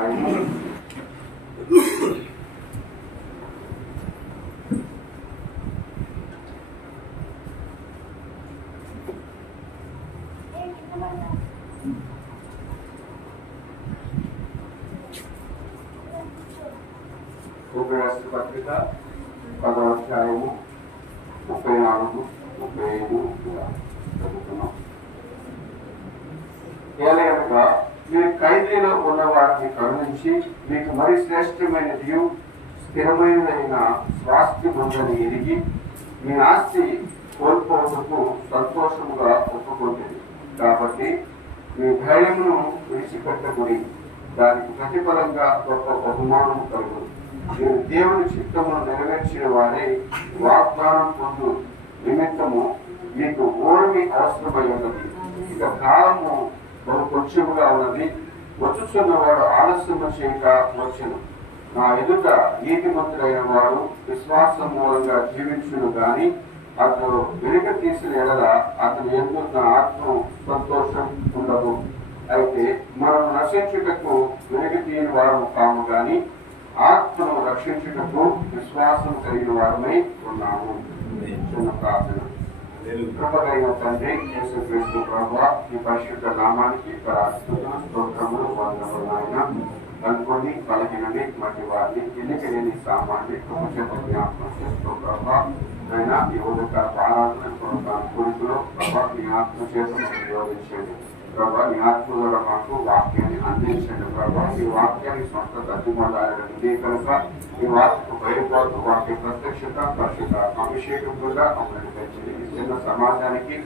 పత్రిక 10వ అధ్యాయము 34, 35 చదువుతున్నాం. ఏలయనగా మీరు ఖైదీలో ఉన్న వారిని కరుణించి మీకు మరి శ్రేష్టమైనది స్థిరమైనదైన స్వాస్థ్యముందని ఎరిగి మీ ఆస్తి కోల్పోవటకు సంతోషముగా ఒప్పుకుంటుంది. కాబట్టి మీ ధైర్యమును విడిచిపెట్టకుడి, దానికి ప్రతిఫలంగా గొప్ప బహుమానము కలుగు. మీరు దేవుని చిత్తమును నెరవేర్చిన వారే వాగ్దానం పొందు నిమిత్తము మీకు ఓర్మి అవసరమై ఉన్నది. ఇక కాలము బహు కొంచెముగా ఉన్నది. వచ్చుచున్నవాడు ఆలస్యము చేయక వచ్చును. నా ఎదుట నీతిమంతుడైన వాడు విశ్వాసం మూలంగా జీవించును గాని అతను వెనుక తీసిన ఎడల అతను యందు నా ఆత్మ సంతోషం ఉండదు. అయితే మనం నశించుటకు వెనుక తీయని వారము కాము గాని ఆత్మను రక్షించుటకు విశ్వాసం కలిగిన వారమై ఉన్నాము. చిన్న ప్రార్థన. కృపగలిగిన తండ్రి యేసుక్రీస్తు ప్రభువా, ఈ పరిశుద్ధ నామానికి స్తోత్రములు వందనములు నాయన. అనుకోని బలహీనని మట్టి వారిని ఎన్నిక లేని సామాన్ని కృపచేత జ్ఞాపకం చేస్తూ ప్రభా అయినా ఈ ఉదయకాల ఆరాధన కోరికలో ప్రభా నీ ఆత్మ చేత వినియోగించండి. ప్రభా నీ ఆత్మ ద్వారా మాకు వాక్యాన్ని అందించండి. ప్రభా ఈ వాక్యాన్ని సొంత తగ్గుమలాలని కనుక ఈ వాక్యకు బయలుపాటు వాక్య ప్రత్యక్షత పరిశుద్ధ అభిషేకం కూడా అమలు తెచ్చింది. ఈ చిన్న సమాజానికి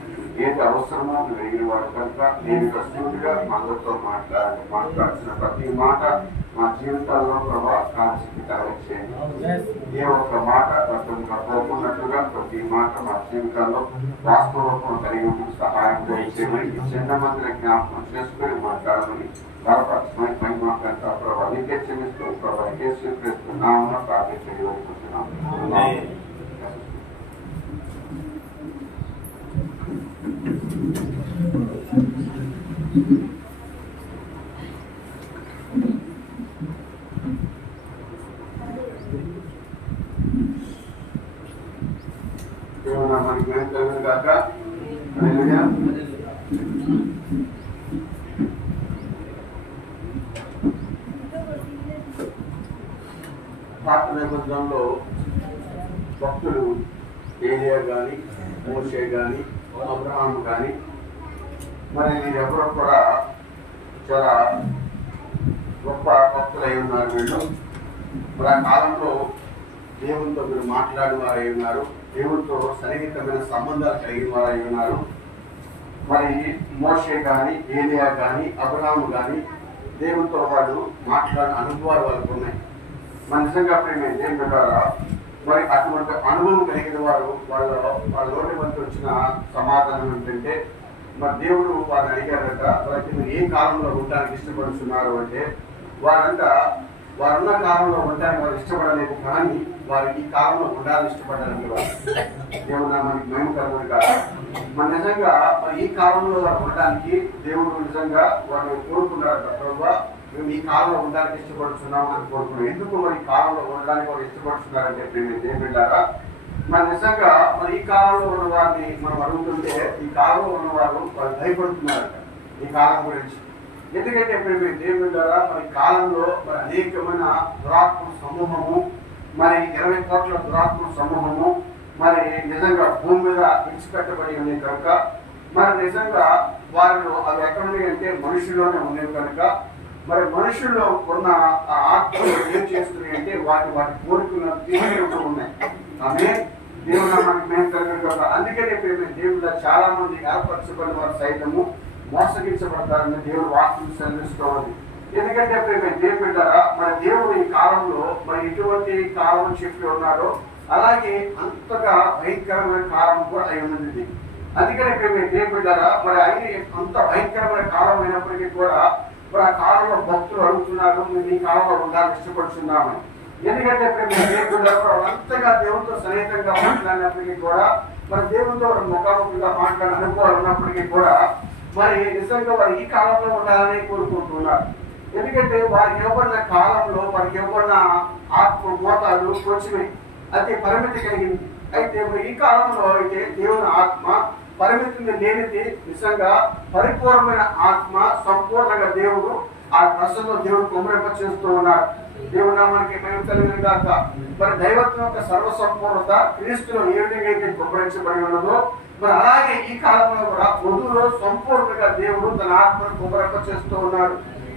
ఏది అవసరమో వెలిగిన వాడు కనుక నేను ప్రస్తుతిగా అందరితో మాట్లాడాల్సిన ప్రతి మాట మా జీవితాల్లో ప్రభా కాల్చి కలగచేయండి. ఏ ఒక్క మాట పోకున్నట్టుగా ప్రతి మాట మా జీవితాల్లో వాస్తవం కలిగి సహాయం చేయండి. చిన్న మందిని జ్ఞాపకం చేసుకుని మాట్లాడమని బలపరచమని ప్రభావ నీకే చెల్లిస్తూ ప్రభావ నామమున ప్రార్థించండి. మనకి ఏం కలిగింది కాక పాత నేపథ్యంలో భక్తులు ఏలియా కానీ మోషే కానీ అబ్రహాము కానీ మరి వీరెవరో కూడా చాలా గొప్ప భక్తులు అయి ఉన్నారు. వీళ్ళు మరి ఆ కాలంలో దేవునితో మీరు మాట్లాడిన వారు అయి ఉన్నారు. దేవునితో సన్నిహితమైన సంబంధాలు కలిగిన వారు అయి ఉన్నారు. మరి మోషే కానీ ఏలియా కానీ అబ్రహాము కానీ దేవునితో వాళ్ళు మాట్లాడిన అనుభవాలు వాళ్ళకు ఉన్నాయి. మన నిజంగా ప్రేమ దేవుని ద్వారా మరి అటువంటి అనుభవం కలిగిన వారు వాళ్ళ నోటి వంతు వచ్చిన సమాధానం ఏంటంటే మరి దేవుడు వారిని అడిగారట, వాళ్ళకి మీరు ఏ కాలంలో ఉండడానికి ఇష్టపడుతున్నారు అంటే వారున్న కాలంలో ఉండడానికి వారు ఇష్టపడలేదు, కానీ వారు ఈ కాలంలో ఉండాలని ఇష్టపడ్డారంటే దేవుడు మనకి మేమకరమైన కాదు. మన నిజంగా మరి ఈ కాలంలో వారు ఉండడానికి దేవుడు నిజంగా వారిని కోరుకున్నారట. ప్రభావ మేము ఈ కాలంలో ఉండడానికి ఇష్టపడుతున్నాము అని కోరుకున్నాం. ఎందుకు మరి ఈ కాలంలో ఉండడానికి వారు ఇష్టపడుతున్నారంటే దేవుడారా మన నిజంగా మరి ఈ కాలంలో ఉన్న వారిని మనం అడుగుతుంటే ఈ కాలంలో ఉన్నవారు వాళ్ళు భయపడుతున్నారట ఈ కాలం గురించి. ఎందుకంటే దేవుని ద్వారా మరి కాలంలో మరి అనేకమైన దురాత్మ సమూహము, మరి 20 కోట్ల దురాత్మ సమూహము మరి నిజంగా భూమి మీద విడిచిపెట్టబడి ఉన్నాయి కనుక మరి నిజంగా వారిలో అవి ఎక్కడున్నాయి అంటే మనుషుల్లోనే ఉన్నాయి కనుక మరి మనుషుల్లో ఉన్న ఆ ఆత్మలు ఏం చేస్తున్నాయి అంటే వాటి కోరికలను తీసుకుంటూ ఉన్నాయి. ఆమె దేవుడు మనకి మేము కలిగిన అందుకనే దేవుడు చాలా మంది ఏర్పరచబడిన వారు సైతము మోసగించబడతారని దేవుడు వాక్యం సెలవిస్తోంది. ఎందుకంటే దేవుడు ద్వారా మన దేవుడు ఈ కాలంలో మరి ఎటువంటి కాలం చెప్పి ఉన్నాడో అలాగే అంతగా భయంకరమైన కాలం కూడా అయి ఉన్నది. అందుకనే దేవుడు ద్వారా మరి ఆయన అంత భయంకరమైన కాలం అయినప్పటికీ కూడా మరి ఆ కాలంలో భక్తులు అడుగుతున్నారు, మేము ఈ కాలంలో ఉండాలని ఇష్టపడుతున్నామని. ఎందుకంటే దేవుడు అంతగా దేవుడితో సన్నిహితంగా మాట్లాడినప్పటికీ కూడా మరి దేవుడితో ముఖాముఖిగా మాట్లాడిన అనుభవాలు ఉన్నప్పటికీ కూడా మరి నిజంగా వారు ఈ కాలంలో ఉండాలని కోరుకుంటున్నారు. ఎందుకంటే వారికి ఇవ్వబడిన కాలంలో వారికి ఇవ్వబడిన ఆత్మ మోతాదు కొంచెమే, అది పరిమితి కలిగింది. అయితే ఈ కాలంలో అయితే దేవుని ఆత్మ పరిమితి లేనిది, నిజంగా పరిపూర్ణమైన ఆత్మ సంపూర్ణంగా దేవుడు ఆ దశలో దేవుడు కుమ్మరింప చేస్తూ ఉన్నాడు. దేవుడు నామానికి మేము కలిగిన కాక. మరి దైవత్వం యొక్క సర్వ సంపూర్ణత క్రీస్తులో ఏ విధంగా అయితే కుమ్మరించబడి ఉన్నదో, మరి అలాగే ఈ కాలంలో కూడా వధువులో సంపూర్ణంగా దేవుడు తన ఆత్మను కుమ్మరింప చేస్తూ ఉన్నాడు.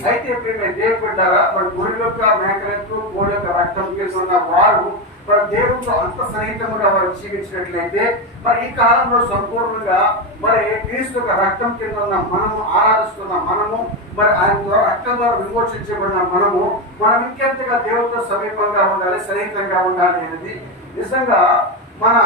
అయితే ప్రేమ దేవుడు పెట్టారా, మరి గొర్రెల యొక్క మేకలకు కోడి యొక్క రక్తం ఉన్న వారు మరి దేవుడితో అంత సన్నిహితంగా వారు జీవించినట్లయితే, మరి ఈ కాలంలో సంపూర్ణంగా మరి క్రీస్తు యొక్క రక్తం కింద ఉన్న మనము ఆరాధిస్తున్న మనము, మరి ఆయన ద్వారా రక్తం ద్వారా విమోచించబడిన మనం ఇంకెంతగా దేవుడితో సమీపంగా ఉండాలి, సన్నిహితంగా ఉండాలి అనేది నిజంగా మన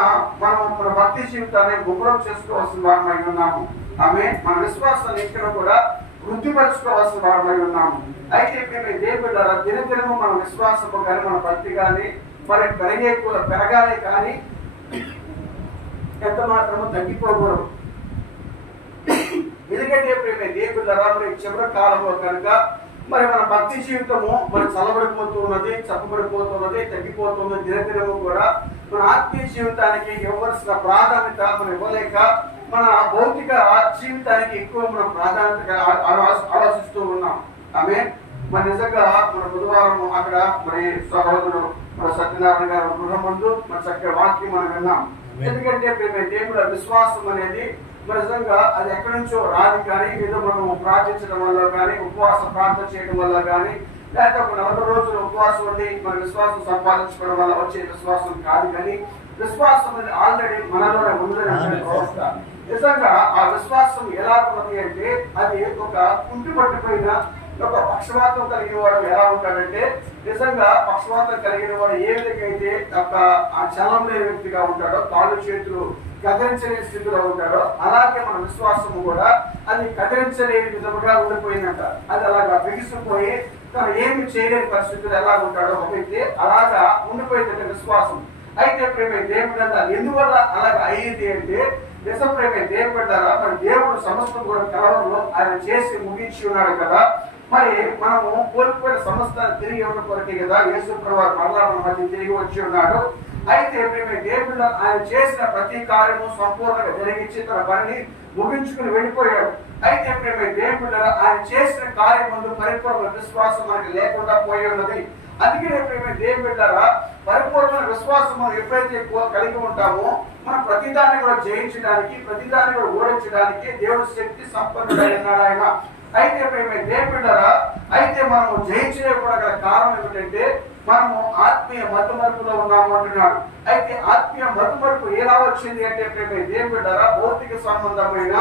భక్తి జీవితాన్ని గుమ్రం చేసుకోవాల్సిన వారమై ఉన్నాము. ఆమె మన విశ్వాసాన్ని ఇక్కడ కూడా వృద్ధిపరచుకోవాల్సిన వారమై ఉన్నాము. అయితే మేము దేవుడు దినదినము మన విశ్వాసము కానీ మన భక్తి కానీ మరి పెరగాలి కానీ ఎంత మాత్రము తగ్గిపోకూడదు. ఎందుకంటే ప్రేమ దేవుడు మరి చివరి కాలంలో కనుక మరి మన భక్తి జీవితము మరి చల్లబడిపోతూ ఉన్నది, చెప్పబడిపోతున్నది, తగ్గిపోతుంది. దినదినము కూడా మన ఆత్మీయ జీవితానికి ఇవ్వవలసిన ప్రాధాన్యత మనం ఇవ్వలేక మన భౌతిక జీవితానికి ఎక్కువ మనం ప్రాధాన్యత ఆలోచిస్తూ ఉన్నాం. ఆమె మరి నిజంగా మన బుధవారం అక్కడ మరి సహోదరుడు మన సత్యనారాయణ గారు గృహం ముందు మన చక్కటి వాక్యం మనం విన్నాం. ఎందుకంటే దేవుడు విశ్వాసం అనేది మరి నిజంగా అది ఎక్కడి నుంచో రాదు కానీ, ఏదో మనం ప్రార్థించడం వల్ల కానీ, ఉపవాస ప్రార్థన చేయడం వల్ల కానీ, లేకపోతే ఒక 40 రోజులు ఉపవాసం ఉండి మన విశ్వాసం సంపాదించుకోవడం వల్ల వచ్చే విశ్వాసం కాదు. కానీ విశ్వాసం అనేది ఆల్రెడీ మనలోనే ఉందని వ్యవస్థ. నిజంగా ఆ విశ్వాసం ఎలా ఉన్నది అంటే, అది ఒక కుంటిపట్టిపోయిన ఒక పక్షవాతం కలిగిన వాడు ఎలా ఉంటాడంటే, నిజంగా పక్షవాతం కలిగిన వాడు ఏ విధంగా అయితే ఆ చలం లేని వ్యక్తిగా ఉంటాడో, కాళ్ళు చేతులు కదిలించలేని స్థితిలో ఉంటాడో, అలాగే మన విశ్వాసము కూడా అది కదిలించలేని విధముగా ఉండిపోయిందంట. అది అలాగా బిగిసిపోయి తను ఏమి చేయలేని పరిస్థితులు ఎలా ఉంటాడో ఒక వ్యక్తి అలాగా ఉండిపోయిందంటే విశ్వాసం. అయితే ప్రేమ దేవుడు ఎందువల్ల అలాగ అయ్యింది అంటే, నిజం ప్రేమ దేవుడు మరి దేవుడు సమస్తం కూడా కలవడంలో ఆయన చేసి ముగించి ఉన్నాడు కదా. మరి మనము కోల్పోయిన సమస్తాన్ని తిరిగి ఇవ్వడం కొరకే కదా యేసు ప్రభువు మరలా మన మధ్య తిరిగి వచ్చి ఉన్నాడు. అయితే దేవుడు ఆయన చేసిన ప్రతి కార్యము సంపూర్ణంగా జరిగించి తన పనిని ముగించుకుని వెళ్ళిపోయాడు. అయితే దేవుడు ఆయన చేసిన కార్యం ముందు పరిపూర్ణ విశ్వాసం మనకి లేకుండా పోయి ఉన్నది. అందుకే దేవుడు పరిపూర్ణ విశ్వాసం మనం ఎప్పుడైతే కలిగి ఉంటామో మనం ప్రతిదాన్ని కూడా జయించడానికి, ప్రతిదాన్ని కూడా ఓడించడానికి దేవుడు శక్తి సంపన్నుడై ఉన్నాడు ఆయన. అయితే దేవుడు అయితే మనము జయించలేకపోవడం గల కారణం ఏమిటంటే, మనము ఆత్మీయ మతుమరుపులో ఉన్నాము అంటున్నాడు. అయితే ఆత్మీయ మతుమరుపు ఎలా వచ్చింది అంటే దేవుడు భౌతిక సంబంధమైన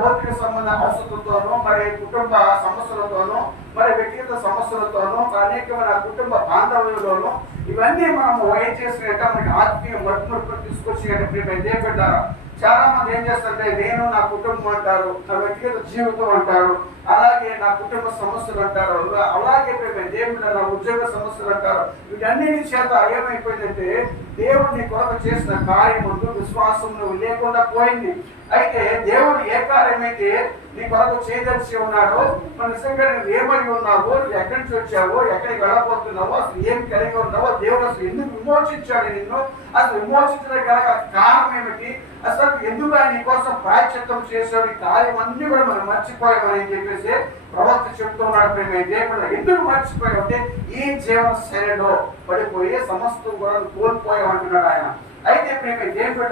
భౌతిక సంబంధ అవసరంతోనూ, మరి కుటుంబ సమస్యలతోనూ, మరి వ్యక్తిగత సమస్యలతోనూ, అనేకమైన కుటుంబ బాంధవ్యంలోనూ ఇవన్నీ మనము ఏం చేసినట్ట మనకి ఆత్మీయ మతుమరుపు తీసుకొచ్చినట్టు దేవుడు. చాలా మంది ఏం చేస్తారంటే, నేను నా కుటుంబం అంటారు, నా వ్యక్తిగత జీవితం అంటారు, అలాగే నా కుటుంబ సమస్యలు అంటారు, అలాగే దేవుడు నా ఉద్యోగ సమస్యలు అంటారు. వీటన్నిటి చేత ఏమైపోయిందంటే, దేవుడు నీ కొరకు చేసిన కార్యం ముందు విశ్వాసం నువ్వు లేకుండా పోయింది. అయితే దేవుడు ఏ కార్యమైతే నీ కొరకు చేయదలిచి ఉన్నాడో, మన నిజంగా నువ్వు ఏమై ఉన్నావో, ఎక్కడి నుంచి వచ్చావో, ఎక్కడికి వెళ్ళబోతున్నావో, అసలు ఏం కలిగి ఉన్నావో, దేవుడు అసలు ఎందుకు విమోచించాడు నిన్ను, అసలు విమోచించడానికి కారణం ఏమిటి, అసలు ఎందుకు ఆయన నీ కోసం ప్రాయశ్చిత్తం చేశాడు, ఈ కార్యం అన్ని కూడా మనం మర్చిపోయామని చెప్పేసి ప్రవక్త చెప్తున్నాడు. దేవుడు ఎందుకు మర్చిపోయావు అంటే, ఈ జీవన శైలిలో పడిపోయి సమస్తం కూడా కోల్పోయామంటున్నాడు ఆయన. అయితే దేవుడు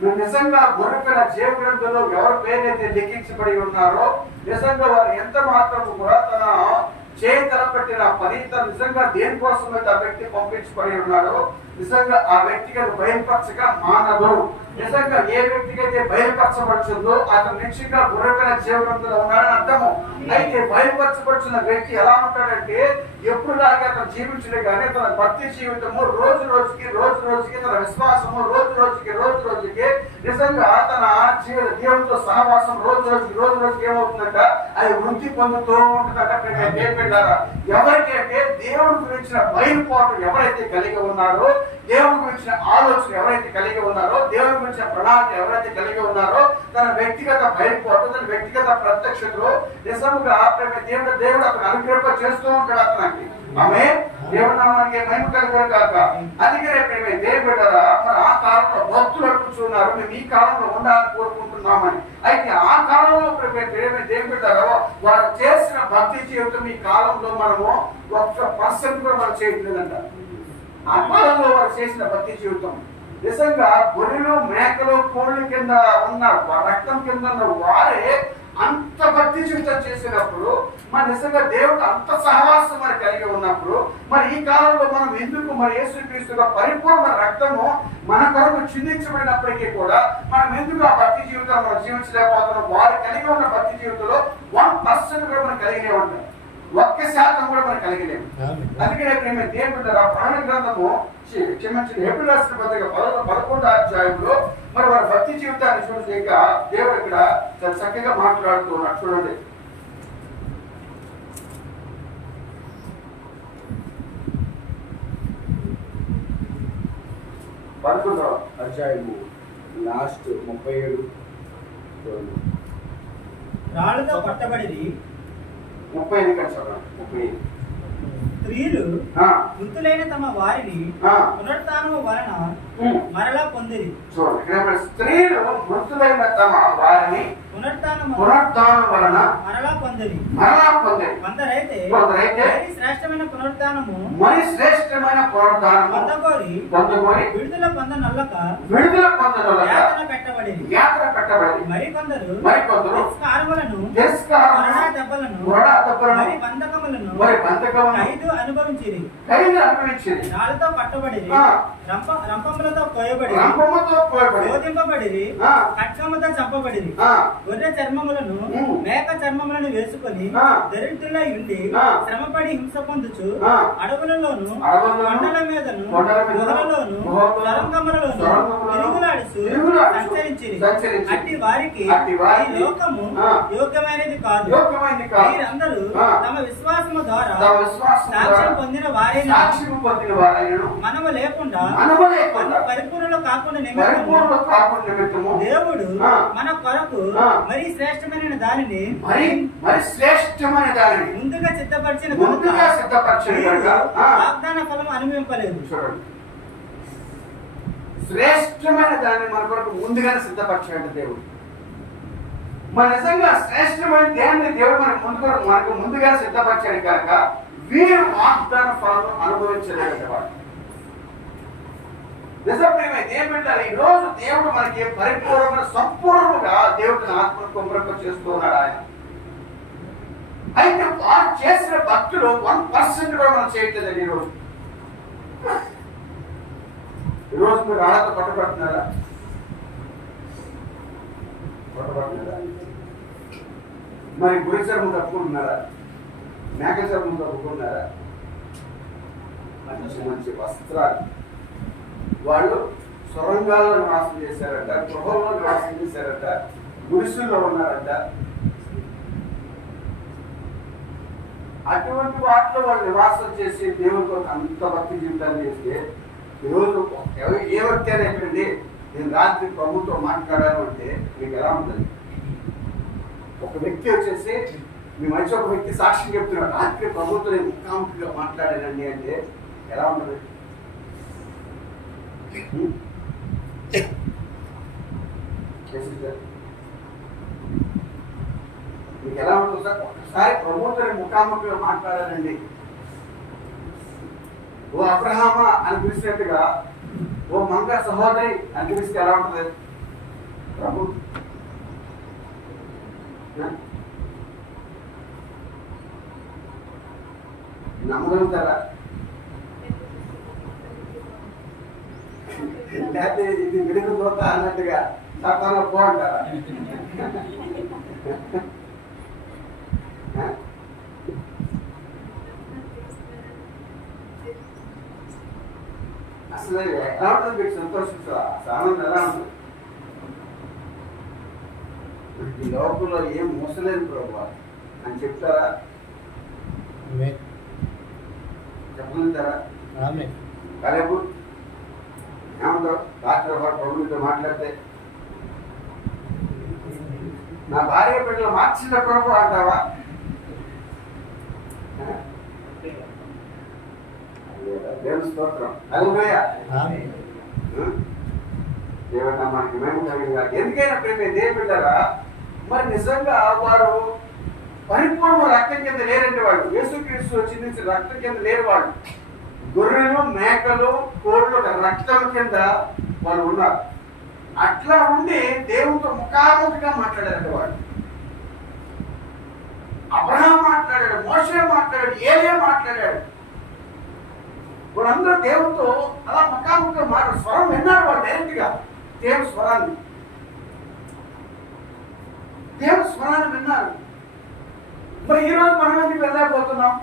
నువ్వు నిజంగా గొర్రెపిల్ల జీవగ్రంథంలో ఎవరి పేరైతే లిఖించబడి ఉన్నారో, నిజంగా వారు ఎంత మాత్రం కూడా తన చేయి తలపెట్టిన పని తను నిజంగా దేనికోసమైతే ఆ వ్యక్తి పంపించబడి ఉన్నాడో, నిజంగా ఆ వ్యక్తికి అది బయలుపరచక మానదు. నిజంగా ఏ వ్యక్తికి అయితే బయలుపరచబడుతుందో అతను నిశ్చితంగా గొర్రెపిల్ల జీవగ్రంథంలో ఉన్నాడని అర్థము. అయితే బయలుపరచబడుతున్న వ్యక్తి ఎలా ఉంటాడంటే, ఎప్పుడు లాగా అతను జీవించలే కానీ తన భక్తి జీవితము రోజు రోజుకి తన విశ్వాసము రోజు రోజుకి నిజంగా తన దేవునితో సహవాసం రోజు రోజుకి ఏమవుతుందంట, అది వృద్ధి పొందుతూ ఉంటుందట. ఎవరికైతే దేవుడి గురించిన బయలుపాటు ఎవరైతే కలిగి ఉన్నారో, దేవుడి గురించిన ఆలోచన ఎవరైతే కలిగి ఉన్నారో, దేవుడి గురించిన ప్రణాళిక ఎవరైతే కలిగి ఉన్నారో, తన వ్యక్తిగత బయలుపాటు, తన వ్యక్తిగత ప్రత్యక్షతలో నిజంగా దేవుడు అతను అనుగ్రహ చేస్తూ ఉంటాడు అతనికి. ఆమె దేవుడి నామానికి మహిమ కలిగారు కాక. అందుకే ప్రేమ దేవుడు బిడ్డరా, మరి ఆ కాలంలో భక్తులు కూర్చున్నారు, మేము ఈ కాలంలో ఉండాలని కోరుకుంటున్నామని. అయితే ఆ కాలంలో ప్రేమ దేవుడు బిడ్డరా, వారు చేసిన భక్తి జీవితం ఈ కాలంలో మనము 1% కూడా మనం చేయట్లేదంట. ఆ కాలంలో వారు చేసిన భక్తి జీవితం నిజంగా గొర్రెలు మేకలు కోళ్ళ కింద ఉన్న రక్తం కింద ఉన్న వారే అంత భక్తి జీవితం చేసినప్పుడు, మరి నిజంగా దేవుడు అంత సహవాసం మరి కలిగి ఉన్నప్పుడు, మరి ఈ కాలంలో మనం ఎందుకు మరి యేసుక్రీస్తుగా పరిపూర్ణ రక్తము మన కొరకు చిందించబడినప్పటికీ కూడా మనం ఎందుకు ఆ భక్తి జీవితం మనం జీవించలేకపోతున్నాం? వారు కలిగి ఉన్న భక్తి జీవితంలో 1% కూడా మనం కలిగినే ఉంటాం, 1% కూడా మనం కలిగలేము. అందుకనే ప్రేమ దేవుడు ప్రాణ గ్రంథము క్షమించిన హెబ్రీ రాసిన పత్రిక 11వ అధ్యాయంలో మరి వారి భక్తి జీవితాన్ని చూసి ఇంకా దేవుడు ఇక్కడ చాలా చక్కగా మాట్లాడుతూ ఉన్నాడు. చూడండి, 11వ అధ్యాయము లాస్ట్ 37. రాళ్ళతో పట్టబడి 35 చదవండి. 35 స్త్రీలు మృతులైన తమ వారిని పునరుత్థానము వలన మరలా పొందిరి. చూడండి, స్త్రీలు మృతులైన తమ వారిని పునరుత్థానం వలన మరలా పొందిరి. కొందరైతే శ్రేష్టమైన పునరుత్థానము పొందగోరి విడుదల పొందనొల్లక యాతన పెట్టబడి. మరికొందరు తిరస్కారములను దెబ్బలను మరి బంధకములను ఖైదు అనుభవించిరి. రాళ్ళతో పట్టబడి రంపములతో కోయబడి శోధింపబడి ఖడ్గముతో చంపబడి గొర్రె చర్మములను మేక చర్మములను వేసుకొని దరిద్రులై ఉండి శ్రమపడి హింస పొందుచు అడవులలోను కొండల మీదను గుహలలోను సొరంగములలోను తిరుగులాడుచు సంచరించిరి. అట్టి వారికి ఈ లోకము యోగ్యమైనది కాదు. వీరందరూ తమ విశ్వాసము ద్వారా సాక్ష్యం పొందిన వారైనను మనము లేకుండా పరిపూర్ణలో కాకుండా నిమిత్తము దేవుడు మన కొరకు మరి శ్రేష్టమైన దానిని ముందుగా సిద్ధపరిచిన వాగ్దాన ఫలం అనుభవింపలేదు. శ్రేష్టమైన దాన్ని మన కొరకు ముందుగానే సిద్ధపరిచాడు దేవుడు. మన నిజంగా శ్రేష్టమైన దేన్ని దేవుడు మనకు ముందుగా సిద్ధపరిచాడు కనుక వీరు వాగ్దాన ఫలం అనుభవించలేదంటే వాడు నిజప్రేమ దేవుడు. ఈ రోజు దేవుడు మనకి పరిపూర్ణమైన సంపూర్ణంగా దేవుడిని ఆత్మ కుమరింప చేస్తూ ఉన్నాడు ఆయన. అయితే వారు చేసిన భక్తులు 1% కూడా మనం చేయట్లేదండి. ఈరోజు మీరు ఆడతో పట్టుబడుతున్నారా? మరి గురి చర్మం తప్పుకుంటున్నారా? మేక చర్మం తప్పుకుంటున్నారా? మంచి మంచి వస్త్రాలు వాళ్ళు సొరంగాల్లో నివాసం చేశారట, గృహంలో నివాసం చేశారట, గుడిసెల్లో ఉన్నారట. అటువంటి వాటిలో వాళ్ళు నివాసం చేసి దేవుడితో అంత భక్తి జీవితాన్ని చేస్తే ఈరోజు ఏ వ్యక్తి అని ఎక్కడండి నేను రాత్రి ప్రభుత్వం మాట్లాడాను అంటే మీకు ఎలా ఉంటుంది? ఒక వ్యక్తి వచ్చేసి మీ మధ్య ఒక వ్యక్తి సాక్ష్యం చెప్తున్నాడు, రాత్రి ప్రభుత్వం నేను ముఖాముఖిగా మాట్లాడానండి అంటే ఎలా ఉంటుంది? మీకు ఎలా ఉంటుంది సార్? ఒకసారి ప్రభుత్వం ముఖాముఖిగా మాట్లాడానండి, ఓ అబ్రహామా అని పిలిచినట్టుగా ఓ మంగ సహోదరి అని పిలిస్తే ఎలా ఉంటుంది? ప్రభు నమ్మగలుగుతారా? లేకపోతే ఇది వెలుగు దోత అన్నట్టుగా తక్కువ పోంటారా? అసలు ఎలా ఉంటుంది? మీకు సంతోషిస్తారా? ఆనందం ఎలా ఉంటుంది? ఈ లోకంలో ఏం మోసలేదు ప్రభు అని చెప్తారా? చెప్పగలుగుతారా? కాలేపు ఏమంటావు? రాత్రి ప్రభుత్వంతో మాట్లాడితే నా భార్య బిడ్డలు మార్చిన ప్రభు అంటావా? దేవుని స్తోత్రం. హల్లెలూయా. దేవుడా మనకి మేము కలిగిన ఎందుకైనా ప్రేమే దేవుని బిడ్డరా, మరి నిజంగా వారు పరిపూర్ణ రక్తం కింద లేరంటే వాళ్ళు యేసుక్రీస్తు చిందించిన రక్తం కింద లేరు. వాళ్ళు గొర్రెలు మేకలు కోళ్ళు రక్తం కింద వాళ్ళు ఉన్నారు. అట్లా ఉండి దేవునితో ముఖాముఖిగా మాట్లాడారంటే వాళ్ళు. అబ్రహాం మాట్లాడాడు, మోషే మాట్లాడాడు, ఏలియా మాట్లాడాడు. వాళ్ళందరూ దేవునితో అలా ముఖాముఖిగా మాట్లాడు స్వరం విన్నారు వాళ్ళు డైరెక్ట్ గా. దేవుని స్వరాన్ని విన్నారు. మరి ఈరోజు మనం ఎందుకు వెళ్ళలేకపోతున్నాం?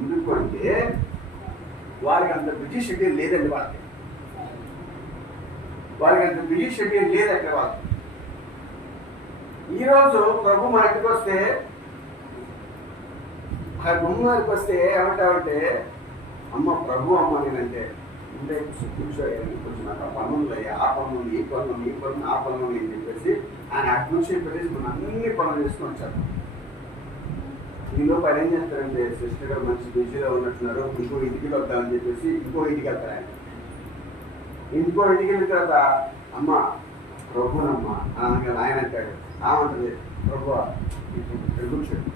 ఎందుకంటే వారికి అంత బిజీ షెడ్యూల్ లేదండి. వారికి అంత బిజీ షెడ్యూల్ లేదండి. వాళ్ళకి ఈరోజు ప్రభు మన ఇంటికి వస్తే ఆ గుమ్మానికి వస్తే ఏమంటావంటే, అమ్మ ప్రభు అమ్మ నేనంటే ఉంటే కూర్చోయాలి, కొంచెం నాకు ఆ పనులు ఆ పనులు ఈ పనులు ఆ పనులు అని చెప్పేసి ఆయన అటు నుంచి పెట్టేసి మనం అన్ని పనులు చేసుకొని వచ్చారు. ఈలో పని ఏం చేస్తారంటే, సిస్టర్ గారు మంచి బిజీలో ఉన్నట్టున్నారు, ఇంకో ఇంటికి వద్దామని చెప్పేసి ఇంకో ఇంటికి వెళ్తారు. ఆయన ఇంకో ఇంటికి వెళ్ళిన తర్వాత అమ్మ ప్రభునమ్మ అనగా ఆయన అంటాడు, ఆమంటది ప్రభు కూర్చోండి,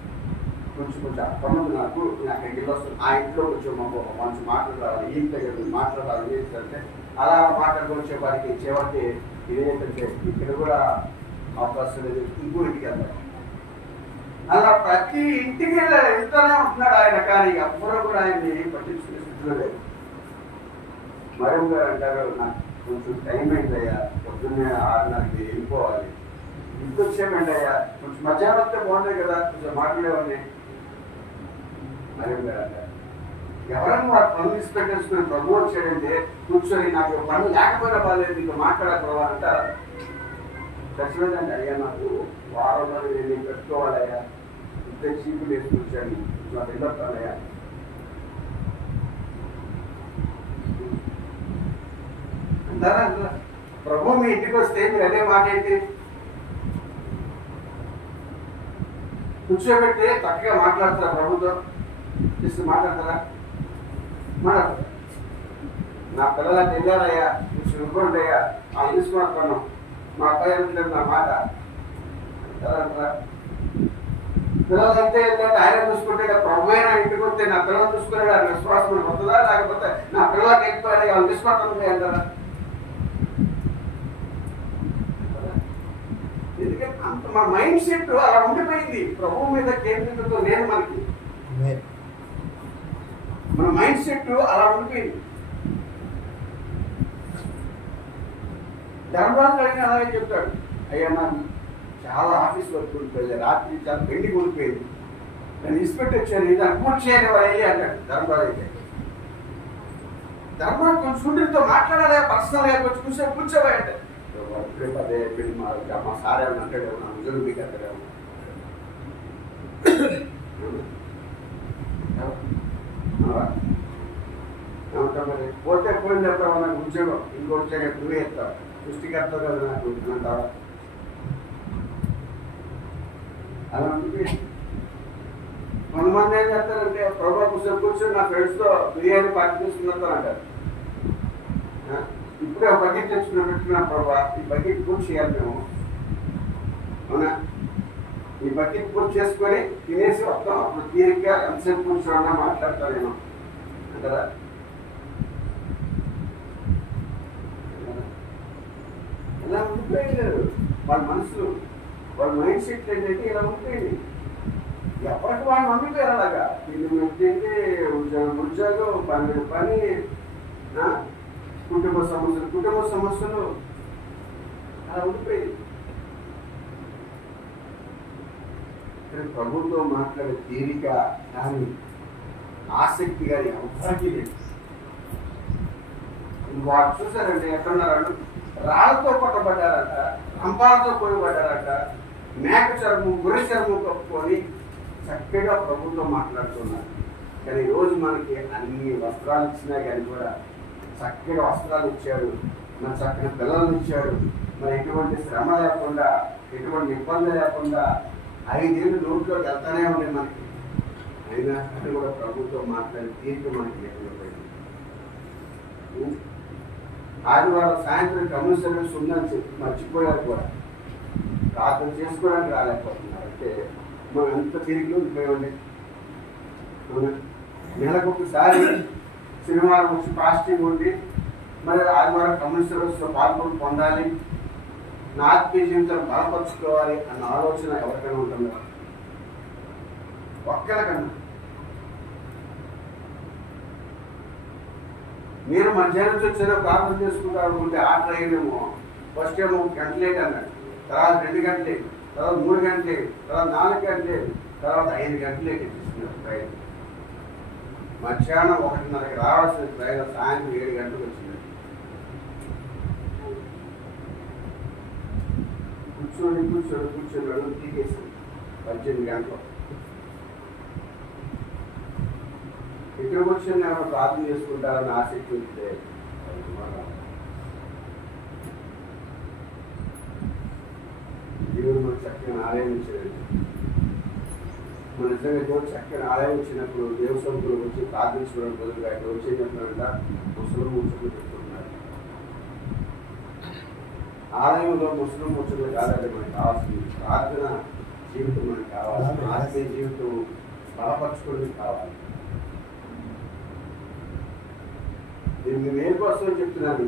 కొంచెం పనులు నాకు అక్కడికి వస్తుంది, ఆ ఇంట్లో కొంచెం మంచి మాట్లాడాలి, ఈ దగ్గర మాట్లాడాలి అంటే అలా మాట్లాడుకొచ్చే వారికి చివరికి ఇదేంటంటే ఇక్కడ కూడా అవకాశం లేదు, ఇంకో ఇంటికి వెళ్తారు. అలా ప్రతి ఇంటికి వెళ్తూనే ఉంటున్నాడు ఆయన. కానీ ఎవ్వరూ కూడా ఆయన్ని పట్టించుకునే స్థితిలో లేదు. మరో గారు అంటారు, నాకు కొంచెం టైం అయిందయ్యా, పొద్దున్నే 6:30కి వెళ్ళిపోవాలి, ఇంకొచ్చేమండి అయ్యా, కొంచెం మధ్యాహ్నం వస్తే బాగుంటుంది కదా, కొంచెం మాట్లాడేవాడిని. మరో గారు అంటారు, ఎవరైనా వారు పనులు తీసి పెట్టేసుకుని ప్రభు వచ్చాడంటే కూర్చొని నాకు పనులు లేకపోయినా బాగాలేదు, నీకు మాట్లాడకపోవా అంటారు. ఖచ్చితంగా అయ్యా నాకు వారంలో నేను పెట్టుకోవాలయ్యా, ఇద్దరు చీపులు వేసుకొచ్చాను, నాకు వెళ్ళొస్తానయ్యా. అంటారా? ప్రభు మీ ఇంటికి వస్తే మీరు అదే మాట ఏంటి? కూర్చోబెట్టి చక్కగా మాట్లాడతారా? ప్రభుతో చేసి మాట్లాడతారా? మాట్లాడతారా? నా పిల్లలు వెళ్ళారయ్యా, చూసుకోండియ్యా, తీసుకున్నాను, మా అబ్బాయి వెళ్తున్నాడు నా మాట అంటారా? పిల్లలంటే ఏంటంటే ఆయన చూసుకుంటే ప్రభు అయినా ఇంటికి వస్తే నా పిల్లలు చూసుకున్నాడు ఆయన విశ్వాసం వస్తుందా, లేకపోతే నా పిల్లలకి ఎక్కువ వాళ్ళు విశ్వాసం అంటారా? ఎందుకంటే అంత మన మైండ్ సెట్ అలా ఉండిపోయింది. ప్రభు మీద కేంద్రీకృతం లేదు మనకి. మన మైండ్ సెట్ అలా ఉండిపోయింది. ధర్మరాజు అడిగిన అలాగే చెప్తాడు, అయ్యా నాకు చాలా ఆఫీస్ వర్క్ ఉండిపోయింది, రాత్రి చాలా పెండింగ్ ఉండిపోయింది, నేను ఇన్స్పెక్ట్ వచ్చాను, ఇది పూర్తి చేయని వాయి అంటాడు ధర్మరాజు. అయితే ధర్మరాజు కొంచెం సూర్యుడితో మాట్లాడాలి, పర్సనల్గా కొంచెం కూర్చోవా అంటే అదే మా సార్ ఏమన్నా అంటాడు, నా ఉద్యోగం మీకు అంటాడేమో. ఏమంటావు మరి? పోతే పోయింది చెప్తావా, నాకు ఉద్యోగం ఇంకో ఉద్యోగం నువ్వే చెప్తావు, సృష్టికర్త కదా నాకు అంటావా? అలా ఉంటుంది. కొంతమంది ఏం చేస్తారంటే ప్రభా కూర్చొని కూర్చొని నా ఫ్రెండ్స్తో బిర్యానీ పార్టీ చేసుకున్నట్టు అంటారు. ఇప్పుడే ఒక బకెట్ తెచ్చుకుని పెట్టుకున్నాం ప్రభా, ఈ బకెట్ పూర్తి చేయాలి మేము, అవునా? ఈ బకెట్ పూర్తి చేసుకొని తినేసి వస్తాం, అప్పుడు తీరిగ్గా ఎంతసేపు కూర్చోన్నా మాట్లాడతాను నేను అంటారా? ఇలా ఉండిపోయింది వాళ్ళ మనసు, వాళ్ళ మైండ్ సెట్ ఏంటంటే ఇలా ఉండిపోయింది. ఎప్పటికి వాళ్ళు ఉండిపోయారు అలాగా. ఇది ఏంటి ఉద్యోగం పని కుటుంబ సమస్యలు అలా ఉండిపోయింది. ప్రభుత్వం మాట్లాడే తీరిక కానీ ఆసక్తి కానీ ఎవరికి లేదు. వారు చూసారంటే ఎక్కడున్నారు, రాళ్ళతో కొట్టబడ్డారట, రంపాలతో పోయబడ్డారట, మేక చర్మం గుర్రె చర్మం కప్పుకొని చక్కగా ప్రభుత్వం మాట్లాడుతున్నారు. కానీ ఈరోజు మనకి అన్ని వస్త్రాలు ఇచ్చినా కానీ కూడా చక్కగా వస్త్రాలు ఇచ్చాడు, మన చక్కని పిల్లల్ని ఇచ్చాడు, మరి ఎటువంటి శ్రమ లేకుండా ఎటువంటి ఇబ్బంది లేకుండా 5 ఏళ్ళు నోట్లోకి వెళ్తానే ఉన్నాయి మనకి. అయినా అది కూడా ప్రభుత్వం మాట్లాడి తీర్పు మనకి లేకుండా పోయింది. ఆదివారం సాయంత్రం కమ్యూనిస్ట్ సర్వీస్ ఉందని చెప్పి మర్చిపోయారు కూడా, ప్రార్థన చేసుకోవడానికి రాలేకపోతున్నారు. అంటే మనం ఎంత తిరిగి ఉండిపోయండి. నెలకు ఒకసారి శనివారం వచ్చి ఫాస్టింగ్ ఉండి మరి ఆదివారం కమ్యూనిస్ట్ సర్వీస్లో పాల్గొని పొందాలి, నా ఆత్మీయ జీవితం బలపరుచుకోవాలి అన్న ఆలోచన ఎవరికైనా ఉంటుందా? ఒక్కరికన్నా. మీరు మధ్యాహ్నం వచ్చేదో ప్రార్థన చేసుకుంటారు అనుకుంటే ఆ ట్రైన్ ఏమో ఫస్ట్ ఏమో 1 గంట లేట్ అన్నాడు, తర్వాత 2 గంటలు లేట్, తర్వాత 3 గంటలు లేట్, తర్వాత 4 గంటలు లేట్, తర్వాత 5 గంటలు లేట్ ఇచ్చేస్తున్నారు ట్రైన్. మధ్యాహ్నం 1:30కి రావాల్సిన ట్రైన్ సాయంత్రం 7 గంటలకు వచ్చింది. కూర్చొని తీకేసింది 18 గంటలు. ఇక్కడికి వచ్చి నేను ప్రార్థన చేసుకుంటారని ఆసక్తి ఉంటే దేవుడు మనకు చక్కని ఆలయం ఇచ్చాడు. మన నిజంగా దేవుడు చక్కని ఆలయం ఇచ్చినప్పుడు దేవసంతులు వచ్చి ప్రార్థించడం బదులుగా ఇక్కడ వచ్చేటప్పుడంట ముసలు ముచ్చట్లు చెప్తున్నారు. ఆలయంలో ముస్లిం ముచ్చట్లు కాదండి మనకు కావాల్సింది, ప్రార్థన జీవితం మనకు కావాలి, ఆత్మీయ జీవితం బలపరచుకోవడానికి కావాలి. నేను ఏకోసం చెప్తున్నాను.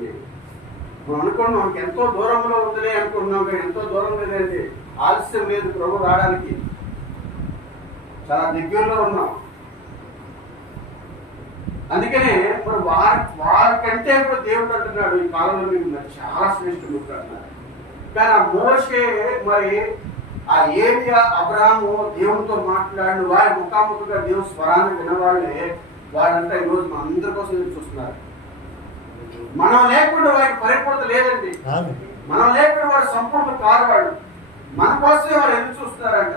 మనం అనుకున్నాం మనకి ఎంతో దూరంలో ఉందిలే అనుకున్నాం, కానీ ఎంతో దూరం లేదండి, ఆలస్యం లేదు ప్రభు రావడానికి, చాలా దగ్గరలో ఉన్నాం. అందుకనే మరి వారికంటే కూడా దేవుడు అంటున్నాడు ఈ కాలంలో మీరు చాలా శ్రేష్ఠులు అన్నారు. కానీ ఆ మోషే మరి ఆ ఏలియా అబ్రాహాము దేవునితో మాట్లాడిన వారి ముఖాముఖిగా దేవుని స్వరాన్ని వినవాళ్ళే వాళ్ళంతా ఈరోజు మన అందరి కోసం ఎదురు చూస్తున్నారు. మనం లేకుండా వారికి పరిపూర్ణత లేదండి, మనం లేకుండా వారు సంపూర్ణ కారు వాళ్ళు, మన కోసమే వారు ఎదురు చూస్తున్నారంట.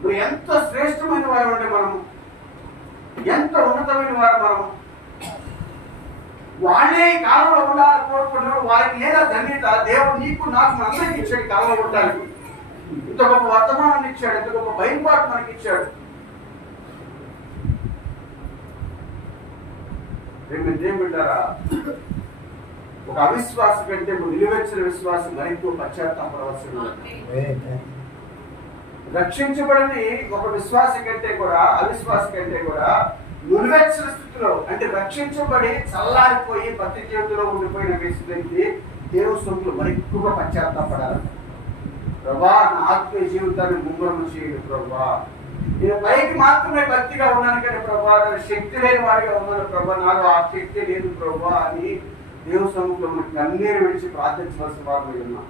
మరి ఎంత శ్రేష్టమైన వారు అంటే మనము, ఎంత ఉన్నతమైన వారు మనము. వాళ్ళే ఈ కాలంలో ఉండాలని కోరుకుంటున్నారు. వారికి లేదా ధన్యత దేవుడు నీకు నాకు మనందరికీ ఇచ్చాడు. కాలంలో ఉండడానికి ఇంత గొప్ప వర్తమానాన్ని ఇచ్చాడు, ఇంత గొప్ప బయలుపాటు మనకి ఇచ్చాడు. ఏం బిడ్డారా, ఒక అవిశ్వాసం కంటే నిలువెచ్చిన విశ్వాసం మరింత పశ్చాత్తాపడవలసిన. రక్షించబడని ఒక విశ్వాసం కంటే కూడా అవిశ్వాసం కంటే కూడా నిలువెచ్చిన స్థితిలో, అంటే రక్షించబడి చల్లారిపోయి భక్తి జీవితంలో ఉండిపోయిన వ్యక్తి దేవుని సొంతులు మరింతగా పశ్చాత్తాపడాలి. ప్రభా నా ఆత్మీయ జీవితాన్ని ముమ్మరం చేయడు ప్రభా, నేను పైకి మాత్రమే భక్తిగా ఉన్నాను కానీ ప్రభా నేను శక్తి లేని వాడిగా ఉన్నాను ప్రభా, నాలో ఆ శక్తి లేదు ప్రభా అని దేవుని సముఖంలో మనకి కన్నీరు విడిచి ప్రార్థించవలసిన వారు ఉన్నాం.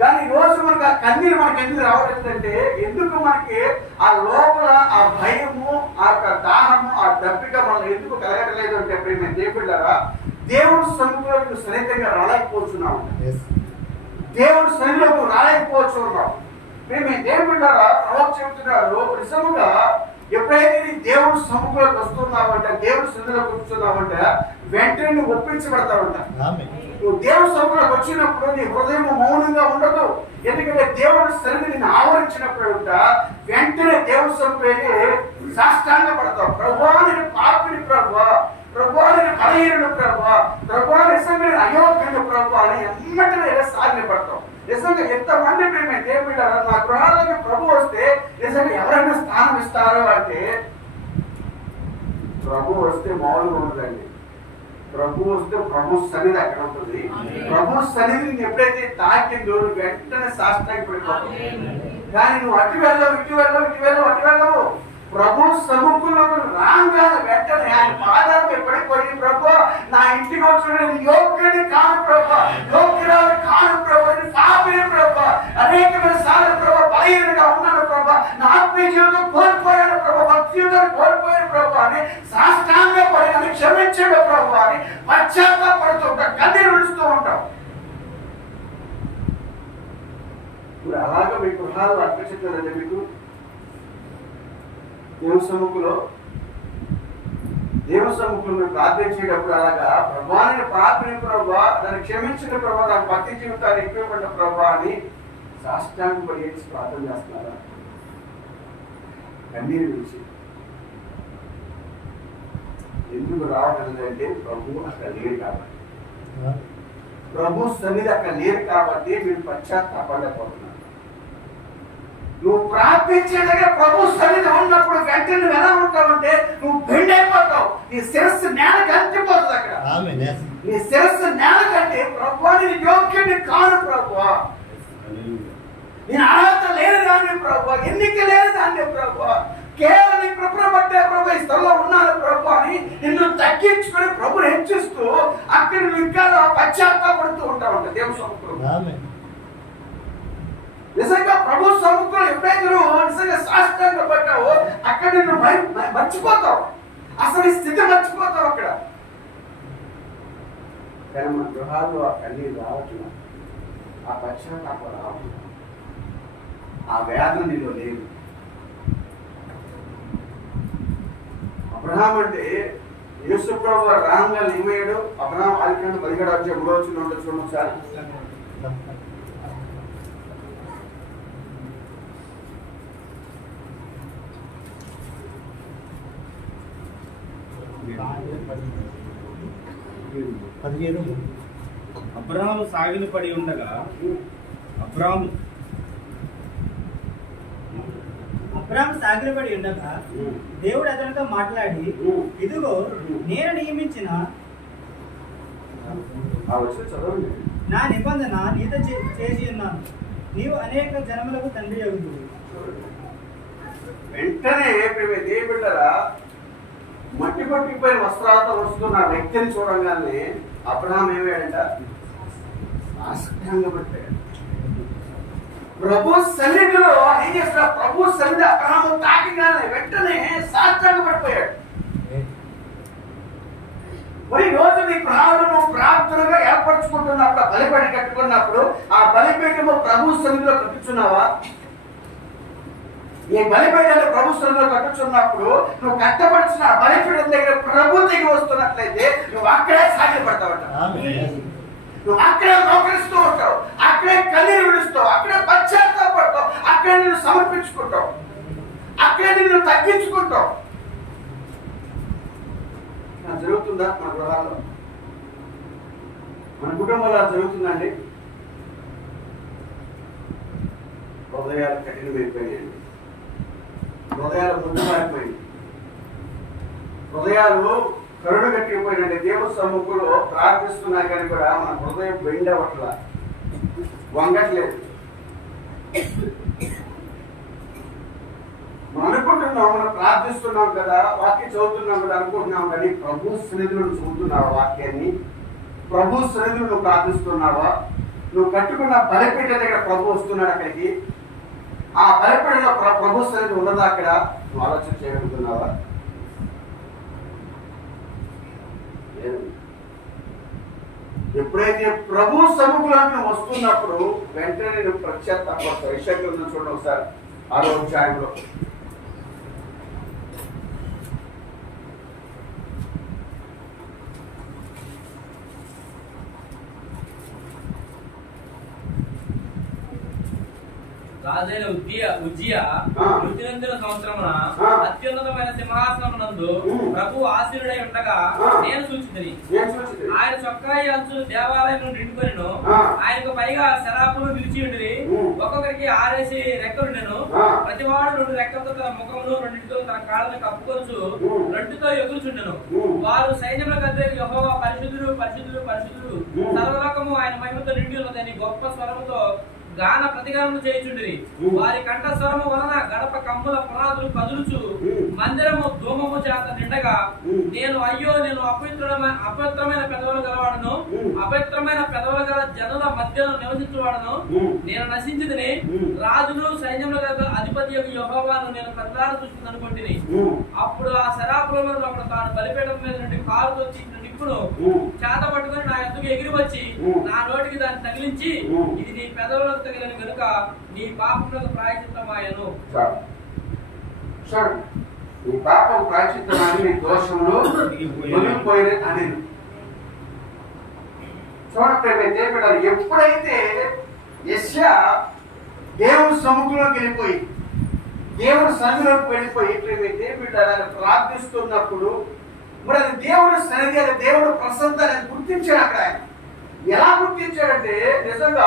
కానీ ఈ రోజు మనకు ఆ కన్నీరు మనకి ఎందుకు రావట్లేదంటే, ఎందుకు మనకి ఆ లోపల ఆ భయము, ఆ దాహము, ఆ దప్పిక మనం ఎందుకు కలగట్లేదు అంటే మేము దేవుళ్ళారా దేవుడి సముఖంలో సన్నిహితంగా రాలేకపోతున్నాము, దేవుడి సన్నిధిలోకి రాలేకపోతున్నాం. మేము దేవుళ్ళారా ప్రవక్త చెబుతున్నారు, నిజముగా ఎప్పుడైతే నీ దేవుడి సముఖంలోకి వస్తున్నావంటే, దేవుడి సన్నిధిలోకి వస్తున్నావంటే వెంటనే నువ్వు ఒప్పించబడతావంట. నువ్వు దేవుడి సముఖంలోకి వచ్చినప్పుడు నీ హృదయం మౌనంగా ఉండదు, ఎందుకంటే దేవుడి సన్నిధి నిన్ను ఆవరించినప్పుడు వెంటనే దేవుడి సముఖంలో సాష్టాంగ పడతావు. ప్రభువా నేను పాపిని ప్రభువా, ప్రభువా నేను బలహీనుడు ప్రభువా, ప్రభువా నిజంగా నేను అయోగ్యుడు ప్రభువా అని ఎమ్మటనే సాగిన పడతావు. నిజంగా ఎంతమంది మేము దేవుడు నా గృహాలకి ప్రభు వస్తే నిజంగా ఎవరైనా స్థానం ఇస్తారో అంటే, ప్రభు వస్తే మామూలుగా ఉండదండి. ప్రభు వస్తే ప్రభు సన్నిధి అక్కడ ఉంటుంది. ప్రభు సన్నిధిని ఎప్పుడైతే తాకిందో వెంటనే సాష్టాంగ పడిపోతావు. కానీ నువ్వు అటు వెళ్ళవు, ఇటు వెళ్ళవు, ఇటు వెళ్ళవు, అటు వెళ్ళవు. ప్రభు సముఖంలో రాగా వెంటనే ఆయన పాదాలపై పడిపోయి, ప్రభు నా ఇంటికి వచ్చిన యోగ్యుని కాను ప్రభు, యోగ్యురాలు కాను ప్రభు, పాపిని ప్రభు, అనేకమైన సార్లు ప్రభు బలహీనగా ఉన్నాను ప్రభా, నా ఆత్మీయ జీవితం కోల్పోయాను ప్రభా, భక్తి జీవితాన్ని కోల్పోయాను ప్రభా అని సాష్టాంగ పడి నన్ను క్షమించాడు ప్రభా అని పశ్చాత్తాపడుతూ ఉంటాం, కన్నీరు విడుస్తూ ఉంటాం. ఇప్పుడు అలాగా మీ గృహాలు అర్పించట్లేదండి. మీకు దేవుని సముఖంలో ప్రార్థించేటప్పుడు అలాగా ప్రభాని ప్రార్థన ప్రభా, నన్ను క్షమించిన ప్రభా, నాకు భక్తి జీవితాన్ని ఎక్కువపడ్డ ప్రభా అని సాష్టాంగపడి ప్రార్థన చేస్తున్నారా? కన్నీరు విడిచి ఎందుకు రావట్లేదంటే ప్రభు అక్కడ లేరు కాబట్టి, ప్రభు సన్నిధి అక్కడ లేరు కాబట్టి మీరు పశ్చాత్తాపడలేకపోతున్నారు. నువ్వు ప్రార్థించే దగ్గర ప్రభు సన్నిధి ఉన్నప్పుడు వెంటనే నువ్వు ఎలా ఉంటావంటే నువ్వు బెండ్ అయిపోతావు, నీ శిరస్సు నేల కంటిపోతుంది. అక్కడ నీ శిరస్సు నేల కంటే ప్రభు నేను యోగ్యుడిని కాను ప్రభు, నేను అర్హత లేని దాన్ని ప్రభు, ఎన్నిక లేని దాన్ని ప్రభు, కేవలం నీ కృపను బట్టే ప్రభు ఈ స్థలంలో ఉన్నాను ప్రభు అని నిన్ను తగ్గించుకొని ప్రభుని హెచ్చిస్తూ అక్కడ నువ్వు ఇంకా పశ్చాత్తాపడుతూ ఉంటావు దేవుని సముఖంలో. నిజంగా ప్రభు సముఖంలో ఎప్పుడైతే నువ్వు నిజంగా సాష్టాంగ పడ్డావో అక్కడ నిన్ను మర్చిపోతావు, అసలు ఈ స్థితి మర్చిపోతావు అక్కడ. కానీ మన గృహాల్లో ఆ కన్నీరు రావట్లేదు, ఆ పశ్చాత్తాపం రావట్లేదు, ఆ వేదన నీలో లేదు. అబ్రహాం అంటే యేసు ప్రభు రాంగా ఏమయ్యాడు? అబ్రహాం 17 అధ్యాయంలో చూడండి ఒకసారి. అబ్రహాము సాగిలు పడి ఉండగా అబ్రహాము సాగిలపడి ఉండగా దేవుడు అతనితో మాట్లాడి, ఇదిగో నేను నియమించిన నా నిబంధన నీతో చేసి ఉన్నాను, నీవు అనేక జనములకు తండ్రి అగుదువు. వెంటనే దేవుడరా మట్టి పట్టిపోయిన వస్త్రాలతో వస్తున్న వ్యక్తిని చూడగానే అబ్రహాం ఏమయ్యాడంట? సాష్టాంగపడ్డాడు. ప్రభు సన్నిధిలో ఏం చేస్తాడు? ప్రభు సన్నిధి అబ్రహాము తాకిగానే వెంటనే సాష్టాంగపడిపోయాడు. మరి రోజు నీ ప్రార్థనగా ఏర్పరచుకుంటున్నప్పుడు, బలిపీఠం కట్టుకున్నప్పుడు ఆ బలిపీఠము ప్రభు సన్నిధిలో కట్టుచున్నావా? ఈ బలిపీఠాలు ప్రభు సన్నిధిలో కట్టుచున్నప్పుడు నువ్వు కట్టబడిచిన బలిపీఠం దగ్గర ప్రభు దిగి వస్తున్నట్లయితే నువ్వు అక్కడే సాధ్యపడతావట, నువ్వు అక్కడే మోకరిస్తూ ఉంటావు, అక్కడే కన్నీరు విడుస్తావు, అక్కడే పశ్చాత్తాపడతావు, అక్కడే నిన్ను సమర్పించుకుంటావు, అక్కడే నిన్ను తగ్గించుకుంటావు. జరుగుతుందా మన గృహాల్లో, మన కుటుంబంలో జరుగుతుందండి? హృదయాలు కఠినమైపోయాయండి, హృదయాలు ముందుమారిపోయింది, హృదయాలు కరుడు కట్టిపోయినండి. దేవుని సముఖంలో ప్రార్థిస్తున్నా కానీ కూడా మన హృదయం బెండ్ అవ్వట్లా, వంగట్లేదు. మనం అనుకుంటున్నాం, మనం ప్రార్థిస్తున్నాం కదా, వాక్యం చదువుతున్నాం కదా అనుకుంటున్నాం, కానీ ప్రభు సన్నిధిలో చదువుతున్నావా వాక్యాన్ని? ప్రభు సన్నిధిలో నువ్వు ప్రార్థిస్తున్నావా? నువ్వు కట్టుకున్న బలిపీఠ దగ్గర ప్రభు వస్తున్నాడు అక్కడికి, ఆ బలిపీఠలో ప్రభు సన్నిధి ఉన్నదా అక్కడ? నువ్వు ఆలోచన చేయగలుగుతున్నావా? ఎప్పుడైతే ప్రభు సముఖంలోకి వస్తున్నప్పుడు వెంటనే నేను పశ్చాత్తాపడతాను. యెషయా చూడండి ఒకసారి 6వ అధ్యాయంలో. రాజైన ఉజ్జియా మృత్యునందిన సంవత్సరమున అత్యున్నతమైన సింహాసనమునందు ప్రభు ఆశీనుడై ఉండగా నేను సూచించిని. ఆయన చొక్కాయి అంచులు దేవాలయం నిండుకొనెను. ఆయనకు పైగా శరాపులు విరిచి ఉండిరి. ఒక్కొక్కరికి 6 రెక్కలుండెను. ప్రతివాడు 2 రెక్కలతో తన ముఖమును, 2 తన కాళ్ళను కప్పుకొనుచు 2తో ఎగురుచుండెను. వారు సైన్యములకు అధిపతి యెహోవా పరిశుద్ధుడు, పరిశుద్ధుడు, పరిశుద్ధుడు, సర్వలోకము ఆయన మహిమతో నిండి ఉన్నదని గొప్ప స్వరముతో గాన ప్రతిగానము చేయుచుండిరి. వారి కంఠస్వరము వలన గడప కమ్ముల పునాదులు కదులుచు మందిరము ధూమము చేత నిండగా నేను అయ్యో నేను అపవిత్రమైన పెదవులు గలవాడను, అపవిత్రమైన పెదవులు గల జనుల మధ్యలో నివసించువాడను, నేను నశించితిని, రాజును సైన్యముల అధిపతి యెహోవాను నేను కళ్ళారా చూసి అనుకుంటుని. అప్పుడు ఆ శరాపులలో అప్పుడు తాను బలిపీఠం మీద నుండి కాలుతో తీసిన నిప్పును చేత పట్టుకుని నా ఎద్దుకు ఎగిరి వచ్చి నా నోటికి దాన్ని తగిలించి, ఇది నీ పెదవులకు తగిలిన కనుక నీ పాపములకు ప్రాయశ్చిత్తమాయను. నీ పాపం ప్రాయశ్చిత్తమని నీ దోషంలో తొలగిపోయిన అని చూడండి. ఎప్పుడైతే యెషయా దేవుని సముఖంలోకి వెళ్ళిపోయి దేవుని సన్నిధిలోకి వెళ్ళిపోయి ప్రార్థిస్తున్నప్పుడు మరి అది దేవుడు సన్నిధి, అది దేవుడు ప్రసన్న అని గుర్తించాడు. అక్కడ ఆయన ఎలా గుర్తించాడంటే నిజంగా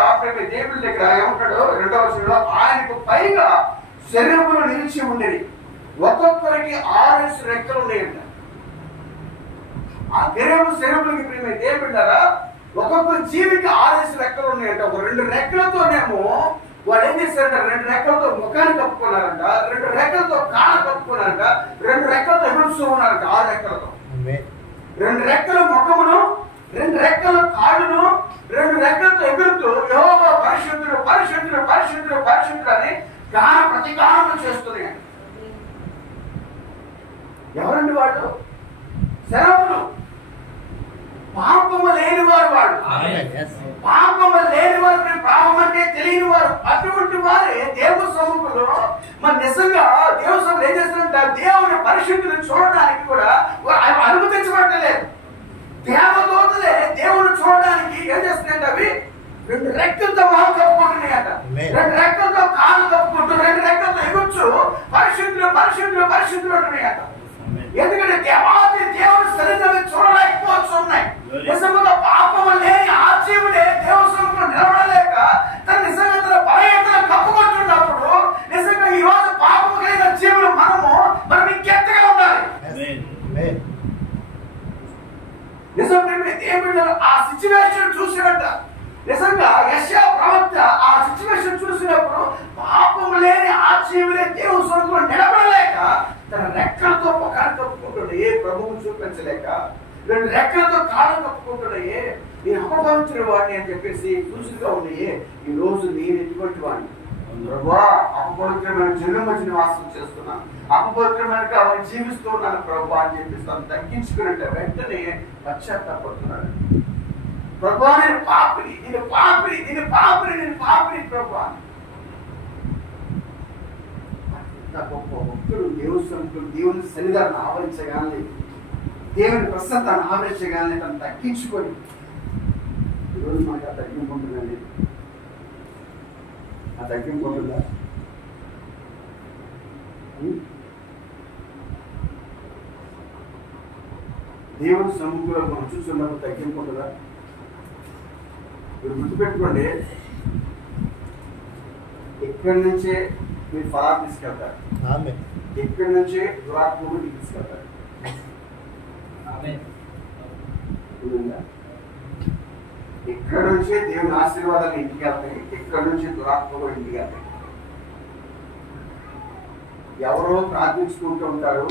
దేవుడి దగ్గర ఏమంటాడు 2వ వచనంలో, ఆయనకు పైగా శరీరములు నిలిచి ఉండేది, ఒక్కొక్కరికి 6 రెక్కలు ఉన్నాయంట. ఆ శరీరములకి ప్రేమ దేవుడారా ఒక్కొక్క జీవికి 6 రెక్కలు ఉన్నాయంట. ఒక 2 రెక్కలతోనేమో వాళ్ళు ఏం చేశారంట, 2 రెక్కలతో ముఖాన్ని కప్పుకున్నారంట, 2 రెక్కలతో కాళ్ళ కప్పుకున్నారంట, 2 రెక్కలతో ఎగురుస్తూ ఉన్నారంట. 6 రెక్కలతో 2 రెక్కల ముఖమును, 2 రెక్కల కాళ్ళను, 2 రెక్కలతో ఎగురుతూ యెహోవా పరిశుద్ధుడు పరిశుద్ధుడు పరిశుద్ధుడు పరిశుద్ధుడు అని గాన ప్రతిగానం చేస్తున్నాయి. ఎవరండి వాళ్ళు? శరములు, పాపము లేని వారు. వాళ్ళు పాపము లేని వారు, పాపం అంటే తెలియని వారు. అటువంటి వారే దేవుని సముఖంలో మరి నిజంగా దేవుని సముఖంలో ఏం చేస్తారంట, దేవుని పరిశుద్ధిని చూడడానికి కూడా అనుమతించబట్టలేదు. దేవదూతలే దేవుని చూడడానికి ఏం చేస్తున్నాయంట, అవి 2 రెక్కలతో మొహం కప్పుకుంటున్నాయట, 2 రెక్కలతో కాళ్ళు కప్పుకుంటూ, 2 రెక్కలతో ఎగుచ్చు పరిశుద్ధులు పరిశుద్ధులు పరిశుద్ధులు ఉంటున్నాయట. ఎందుకంటే దేవాది దేవుని సన్నిధిని చూడలేకపోవచ్చు ఉన్నాయి. నిజంగా పాపము లేని ఆ జీవుడే దేవుని సన్నిధిలో నిలబడలేక తన నిజంగా తన బలహీనతను కప్పుకుంటున్నప్పుడు నిజంగా ఈ రోజు పాపము కలిగిన జీవులు మనం ఇంకెంతగా ఉండాలి. నిజంగా దేవుడు ఆ సిచ్యువేషన్ చూసినట్ట. నిజంగా యెషయా ప్రవక్త ఆ సిచ్యువేషన్ చూసినప్పుడు పాపము లేని ఆ జీవులే దేవుని సన్నిధిలో నిలబడలేక తన రెక్కలతో ముఖాన్ని కప్పుకుంటుండే, ప్రభువును చూపించలేక 2 రెక్కలతో కాళ్ళు కప్పుకుంటున్నాయే, నేను అపభవించిన వాడిని అని చెప్పేసి చూసిగా ఉన్నాయే. ఈ రోజు నేను ఎటువంటి వాడిని ప్రభువా, అపవిత్రమైన జనం మధ్య నివాసం చేస్తున్నాను, అపవిత్రమైన కావాలని జీవిస్తూ ఉన్నాను ప్రభువా అని చెప్పేసి తను తగ్గించుకున్నట్టే వెంటనే పశ్చాత్తాపడుతున్నాడు. ప్రభువా నేను పాపిని, నేను పాపిని, నేను పాపిని, నేను పాపిని ప్రభువా. గొప్ప భక్తుడు దేవుని సన్నిధిలో దేవుని సన్నిధాన్ని ఆవరించగానే, దేవుని ప్రసన్నతను ఆవరించగానే తను తగ్గించుకొని ఈరోజు మనకి ఆ తగ్గింపు ఉంటుందండి. ఆ తగ్గింపు ఉంటుందా? దేవుని సముఖంలో మనం చూస్తున్నప్పుడు తగ్గింపు ఉంటుందా? మీరు గుర్తుపెట్టుకోండి, ఇక్కడి నుంచే మీరు ఫలాలు తీసుకెళ్తారు, ఇక్కడి నుంచే దురాత్మను తీసుకెళ్తారు. ఇక్కడ నుంచే దేవుని ఆశీర్వాదాలు ఇంటికి వెళ్తాయి, ఇక్కడ నుంచి దురాత్మలు ఇంటికి వెళ్తాయి. ఎవరో ప్రార్థించుకుంటూ ఉంటారు,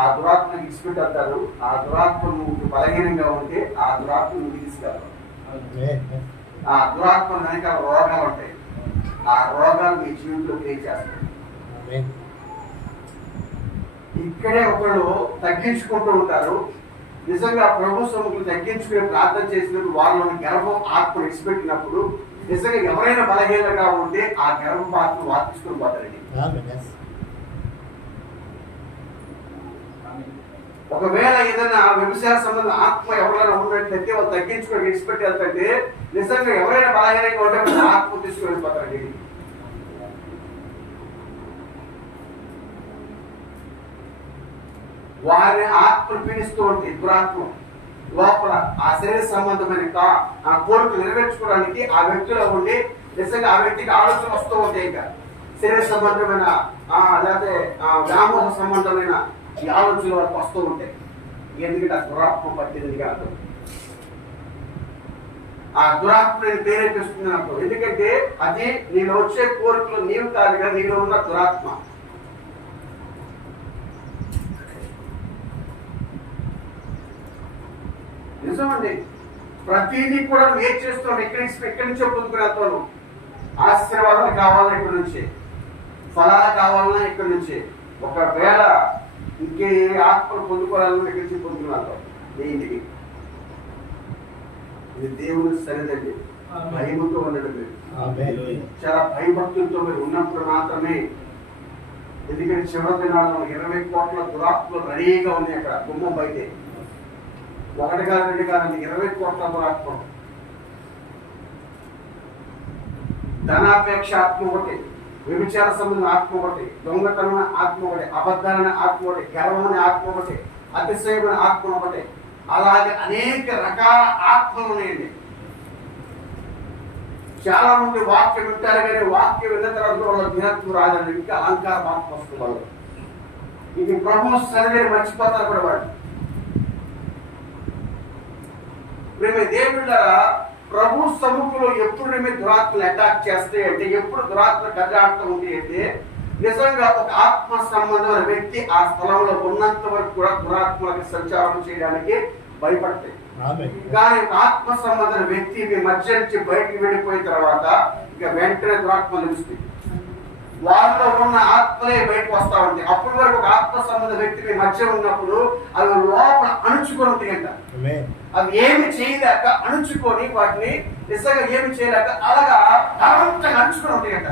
ఆ దురాత్మను ఇచ్చిపెట్టేస్తారు. ఆ దురాత్మ నువ్వు బలహీనంగా ఉంటే ఆ దురాత్మ నువ్వు తీసుకెళ్తావు. ఆ దురాత్మ వెనక రోగాలు ఉంటాయి, ఆ రోగాలు మీ జీవితంలో క్రియేట్ చేస్తాయి. ఇక్కడే ఒకళ్ళు తగ్గించుకుంటూ ఉంటారు. నిజంగా ప్రభు సముఖులు తగ్గించుకుని ప్రార్థన చేసినప్పుడు వాళ్ళని గర్భం ఆత్మను విడిచిపెట్టినప్పుడు నిజంగా ఎవరైనా బలహీనంగా ఉంటే ఆ గర్భం ఆత్మ వార్తించుకుని పోతారండి. ఒకవేళ ఏదైనా వ్యవసాయ సంబంధం ఆత్మ ఎవరైనా ఉన్నట్లయితే వాళ్ళు తగ్గించుకొని విడిచిపెట్టి వెళ్తుంటే నిజంగా ఎవరైనా బలహీనంగా ఉంటే ఆత్మ తీసుకుని వెళ్ళిపోతారండి. వారిని ఆత్మను పీడిస్తూ ఉంటాయి. దురాత్మ లోపల ఆ శరీర సంబంధమైన ఆ కోరికలు నెరవేర్చుకోవడానికి ఆ వ్యక్తిలో ఉండి నిజంగా ఆ వ్యక్తికి ఆలోచన వస్తూ ఉంటాయి. ఇంకా శరీర సంబంధమైన లేకపోతే వ్యామోహ సంబంధమైన ఈ ఆలోచనలు వాళ్ళకి వస్తూ ఉంటాయి. ఎందుకంటే ఆ దురాత్మ పట్టింది కాదు. ఆ దురాత్మని ప్రేరేపిస్తుంది నాకు. ఎందుకంటే అది నీలో వచ్చే కోరికలు నీవు కాదుగా, నీలో ఉన్న దురాత్మ. నిజమండి. ప్రతిదీ కూడా నువ్వు ఏం చేస్తున్నావు, ఎక్కడి నుంచో పొందుకునేస్తాను. ఆశీర్వాదాలు కావాలన్నా ఇక్కడి నుంచి, ఫలాలు కావాలన్నా ఇక్కడి నుంచి. ఒకవేళ ఇంకే ఆత్మలు పొందుకోవాలన్నా ఇక్కడి నుంచి పొందుకున్నాను. దేనికి ఇది దేవుని సరిదండి. భయముతో ఉండడం లేదు. చాలా భయభక్తులతో మీరు ఉన్నప్పుడు మాత్రమే. ఎందుకంటే చివరి దినాల్లో 20 కోట్ల దురాత్మలు రెడీగా ఉన్నాయి అక్కడ గుమ్మం బయటే. 1 కాదు 2 కాదండి, 20 కోట్ల దురాత్మలు. ధనాపేక్ష ఆత్మ ఒకటి, వ్యభిచార సంబంధం ఆత్మ ఒకటి, దొంగతనం ఆత్మ ఒకటి, అబద్ధాలనే ఆత్మ ఒకటి, గర్వమనే ఆత్మ ఒకటి, అతిశయమైన ఆత్మ ఒకటి. అలాగే అనేక రకాల ఆత్మలు ఉన్నాయండి. చాలా మంది వాక్యం వింటారు కానీ వాక్యం విన్న తర్వాత వాళ్ళ దినత్వం రాదండి. ఇంకా అలంకార ఆత్మ వస్తుంది వాళ్ళు. ఇది ప్రభు సరిగ్గా మర్చిపోతారు కూడా వాళ్ళు. మేము దేవుళ్ళ ప్రభు సముఖంలో ఎప్పుడు మేము దురాత్మలు అటాక్ చేస్తాయి అంటే, ఎప్పుడు దురాత్మ కదలాడుతూ ఉంది అంటే, నిజంగా ఒక ఆత్మ సంబంధమైన వ్యక్తి ఆ స్థలంలో ఉన్నంత వరకు కూడా దురాత్మలకు సంచారం చేయడానికి భయపడతాయి. కానీ ఆత్మ సంబంధమైన వ్యక్తి మీ మధ్య నుంచి బయటికి వెళ్ళిపోయిన తర్వాత ఇక వెంటనే దురాత్మలు నిలుస్తాయి. వాళ్ళలో ఉన్న ఆత్మలే బయటకు వస్తా ఉంటాయి. అప్పటి వరకు ఒక ఆత్మ సంబంధ వ్యక్తి మీ మధ్య ఉన్నప్పుడు అవి లోపల అణుచుకొని ఉంటాయంట. అవి ఏమి చేయలేక అణుచుకొని, వాటిని నిజంగా ఏమి చేయలేక అలాగా బలవంతంగా అణుచుకొని ఉంటాయంట.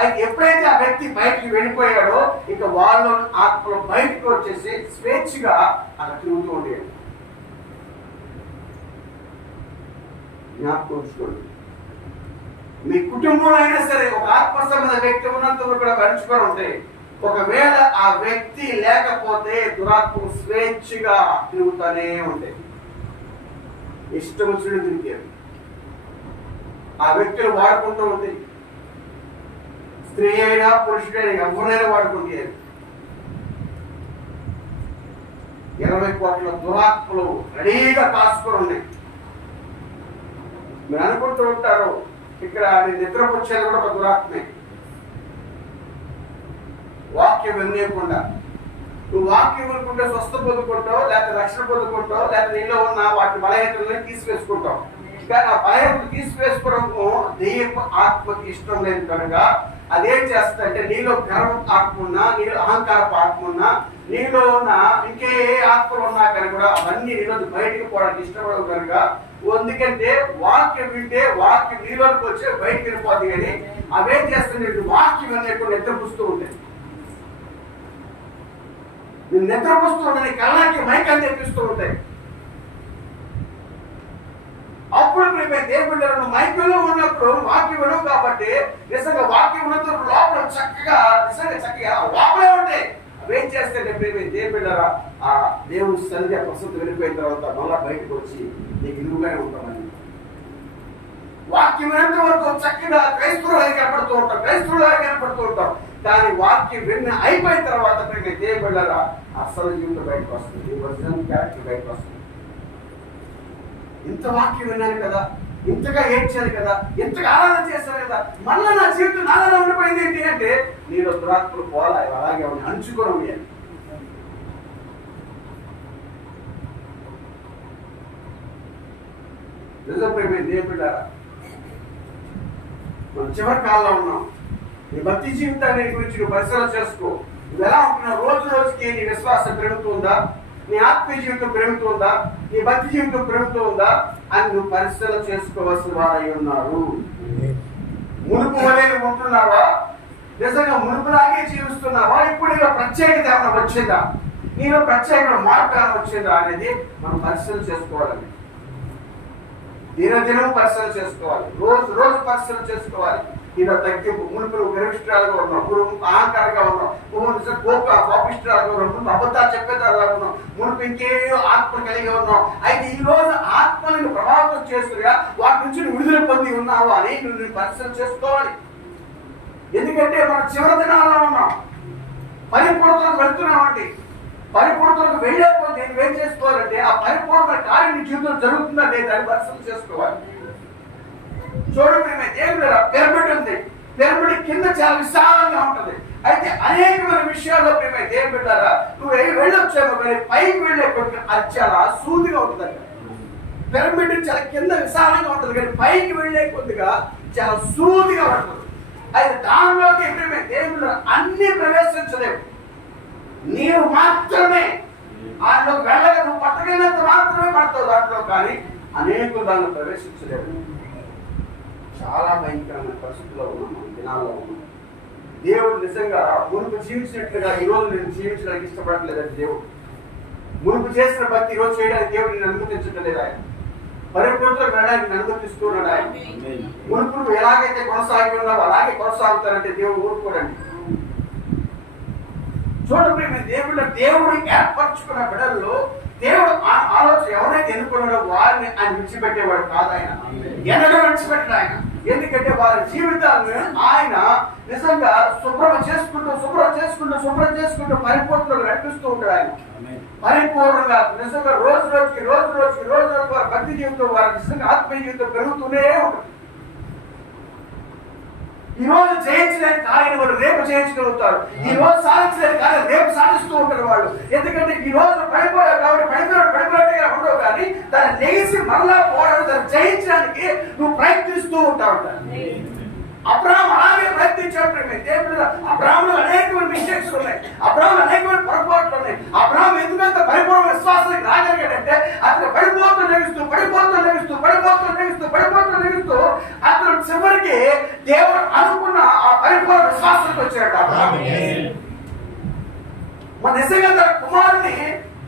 అయితే ఎప్పుడైతే ఆ వ్యక్తి బయటికి వెళ్ళిపోయాడో ఇక వాళ్ళు ఆత్మలు బయటకు వచ్చేసి స్వేచ్ఛగా అలా తిరుగుతూ ఉండేది. జ్ఞాపకం ఉంచుకోండి. మీ కుటుంబంలో అయినా సరే ఒక ఆత్మ సంబంధ వ్యక్తి ఉన్నంత వరకు కూడా గడుచుకొని ఉంటాయి. ఒకవేళ ఆ వ్యక్తి లేకపోతే దురాత్మలు స్వేచ్ఛగా తిరుగుతూనే ఉంటాయి. ఇష్టం వచ్చినట్టు తిరిగారు. ఆ వ్యక్తులు వాడుకుంటూ ఉంటాయి. స్త్రీ అయినా పురుషుడైనా ఎవరైనా వాడుకుంటారు. 20 కోట్ల దురాత్మలు రెడీగా కాసుకొని ఉన్నాయి. మీరు అనుకుంటూ ఉంటారు ఇక్కడ నిద్రపుచ్చేది కూడా ఒక దురాత్మే. వాక్యం వినలేకుండా నువ్వు వాక్యం వినుకుంటే స్వస్థ పొందుకుంటావు, లేకపోతే రక్షణ పొందుకుంటావు, లేకపోతే నీలో ఉన్న వాటి బలహీనతలను తీసివేసుకుంటావు. కానీ ఆ బలహీనతలు తీసివేసుకోవడము దెయ్యపు ఆత్మకి ఇష్టం లేదు కనుక అదేం చేస్తుందంటే, నీలో గర్వం ఆత్మ ఉన్నా, నీలో అహంకారపు ఆత్మ ఉన్నా, నీలో ఉన్న ఇంకే ఆత్మలు ఉన్నా కనుక కూడా అవన్నీ నీలో బయటకు పోవడానికి ఇష్టపడవు కనుక, ఎందుకంటే వాక్యం వింటే వాక్యం నీలోకి వచ్చి బయటకు వెళ్ళిపోతుంది. కానీ అవేం చేస్తుంది, వాక్యం అనేటువంటి నిద్రపుస్తూ ఉంటాయి. నేను నిద్రపుస్తూ ఉంటాయి, కళ్ళకి మైకం తెప్పిస్తూ ఉంటాయి. అప్పుడు మేము దేవుడు మైకంలో ఉన్నప్పుడు వాక్యం వినవు కాబట్టి నిజంగా వాక్యం ఉన్నంత లోపల చక్కగా లోపలే ఉంటాయి. అవేం చేస్తే దేవుళ్ళరా ఆ దేవుడు సరిగ్గా ప్రస్తుతం వెళ్ళిపోయిన తర్వాత మళ్ళా బయటకు వచ్చి నీకు ఇరువుగానే ఉంటామని. వాక్యం వినంత వరకు చక్కగా క్రైస్తవులుగా కనపడుతూ ఉంటాం. కానీ వాక్యం విన్న అయిపోయిన తర్వాత మేము దేవుళ్ళరా అసలు జీవితం బయటకు వస్తుంది, ఒరిజినల్ క్యారెక్టర్ బయటకు వస్తుంది. ఇంత వాక్యం విన్నాను కదా, ఇంతగా ఏడ్చాను కదా, ఇంతగా ఆరాధన చేశాను కదా, మళ్ళా నా జీవితం నాలో ఉండిపోయింది ఏంటి అంటే, నేను దురాత్మలు పోలా అలాగే అంచుకొని ఉన్నాను. నిజం ప్రేమ దేవుడారా, మనం చివరి కాలంలో ఉన్నాం. నీ భక్తి జీవితాన్ని గురించి నువ్వు పరిశీలన చేసుకో. నువ్వు ఎలా ఉంటున్నావు? రోజు రోజుకి నీ విశ్వాసం పెరుగుతుందా, నీ ఆత్మీయ జీవితం పెరుగుతుందా, నీ భక్తి జీవితం పెరుగుతుందా అని నువ్వు పరిశీలన చేసుకోవాల్సిన వారై ఉన్నారు. మునుపు వలె నువ్వు ఉంటున్నావా? నిజంగా మునుపులాగే జీవిస్తున్నావా? ఇప్పుడు నీలో ప్రత్యేకత ఏమైనా వచ్చిందా, నీలో ప్రత్యేకమైన మార్పు ఏమైనా వచ్చిందా అనేది మనం పరిశీలన చేసుకోవాలండి. దినదినం పరిశీలన చేసుకోవాలి, రోజు రోజు పరిశీలన చేసుకోవాలి. ఇలా తగ్గింపు. మునుపు గర్విష్ఠురాలుగా ఉన్నాం, మునుపు అహంకారంగా ఉన్నాం, కోపిష్ఠురాలుగా ఉన్నాం, మునుపు అబద్ధాలు చెప్పేదారుగా ఉన్నాం, మునుపు ఇంకేయో ఆత్మ కలిగి ఉన్నాం. అయితే ఈ రోజు ఆత్మలను ప్రభావితం చేస్తుగా వాటి నుంచి నువ్వు విడుదల పొంది ఉన్నావు అని నువ్వు పరిశీలన చేసుకోవాలి. ఎందుకంటే మనం చివరి దినాల్లో ఉన్నాం, పరిపూర్ణతకు వెళ్తున్నామండి. పరిపూర్ణతకు వెళ్ళేపోతే నువ్వేం చేసుకోవాలంటే ఆ పరిపూర్ణ కార్యం నీ జీవితంలో జరుగుతుందా లేదా అని పరిశీలన చేసుకోవాలి. చూడండి దేవుడు పిరమిడ్ ఉంది, పిరమిడ్ కింద చాలా విశాలంగా ఉంటది. అయితే అనేకమైన విషయాల్లో ప్రేమ దేవుడు నువ్వు వెళ్ళొచ్చావు కానీ పైకి వెళ్ళే కొద్దిగా అది చాలా సూదిగా ఉంటుందంట. పిరమిడ్ చాలా కింద విశాలంగా ఉంటుంది కానీ పైకి వెళ్ళే కొద్దిగా చాలా సూదిగా ఉంటుంది. అయితే దానిలోకి ప్రేమ దేవుడు అన్ని ప్రవేశించలేవు, నీవు మాత్రమే దాంట్లో వెళ్ళగా నువ్వు పట్టగలిగినంత మాత్రమే పడతావు దాంట్లో, కానీ అనేకులు దాంట్లో ప్రవేశించలేవు. చాలా భయంకరమైన పరిస్థితుల్లో ఉన్నాం, దినాల్లో ఉన్నాం. దేవుడు నిజంగా మునుపు జీవించినట్లుగా ఈ రోజు నేను జీవించడానికి ఇష్టపడట్లేదండి. దేవుడు మునుపు చేసిన భక్తి ఈ రోజు చేయడానికి దేవుడు నేను అనుమతించడం లేదు. ఆయన పరిపూర్ణతకు వెళ్ళడానికి అనుమతిస్తున్నాడు. ఆయన మునుపు నువ్వు ఎలాగైతే కొనసాగి ఉన్నావు అలాగే కొనసాగుతానంటే దేవుడు ఊరుకోడండి. చూడండి దేవుడు ఏర్పరచుకున్న బిడ్డల్లో దేవుడు ఆలోచన ఎవరైతే ఎన్నుకున్నాడో వారిని ఆయన విడిచిపెట్టేవాడు కాదు. ఆయన ఎన్నడూ విడిచిపెట్టాడు ఆయన. ఎందుకంటే వారి జీవితాలను ఆయన నిజంగా శుభ్రం చేసుకుంటూ పరిపూర్ణంగా నడిపిస్తూ ఉంటాడు. ఆయన పరిపూర్ణంగా నిజంగా రోజు రోజుకి వారి భక్తి జీవితం, వారి నిజంగా ఆత్మీయ జీవితం పెరుగుతూనే ఉంటుంది. ఈ రోజు జయించలేని కార్యం వాళ్ళు రేపు జయించగలుగుతారు. ఈ రోజు సాధించలేని కార్యం రేపు సాధిస్తూ ఉంటారు వాళ్ళు. ఎందుకంటే ఈ రోజు పడిపోయారు కాబట్టి పడిపోయినట్టుగా ఉండవు, కానీ దాన్ని లేచి మరలా పోవడం దాన్ని జయించడానికి నువ్వు ప్రయత్నిస్తూ ఉంటావు. అబ్రాహాం అలాగే ప్రయత్నించాడు. అబ్రాహాంలో అనేకమైన మిస్టేక్స్ ఉన్నాయి, అబ్రాహాం అనేకమైన పొరపాట్లు ఉన్నాయి. అబ్రాహాం ఎందుకంత పరిపూర్ణ విశ్వాసానికి రాగలిగాడంటే అతను పడిపోతూ లభిస్తూ అతను చివరికి దేవుడు అనుకున్న ఆ పరిపూర్ణ విశ్వాసానికి వచ్చాడు. మన నిజంగా తన కుమారుని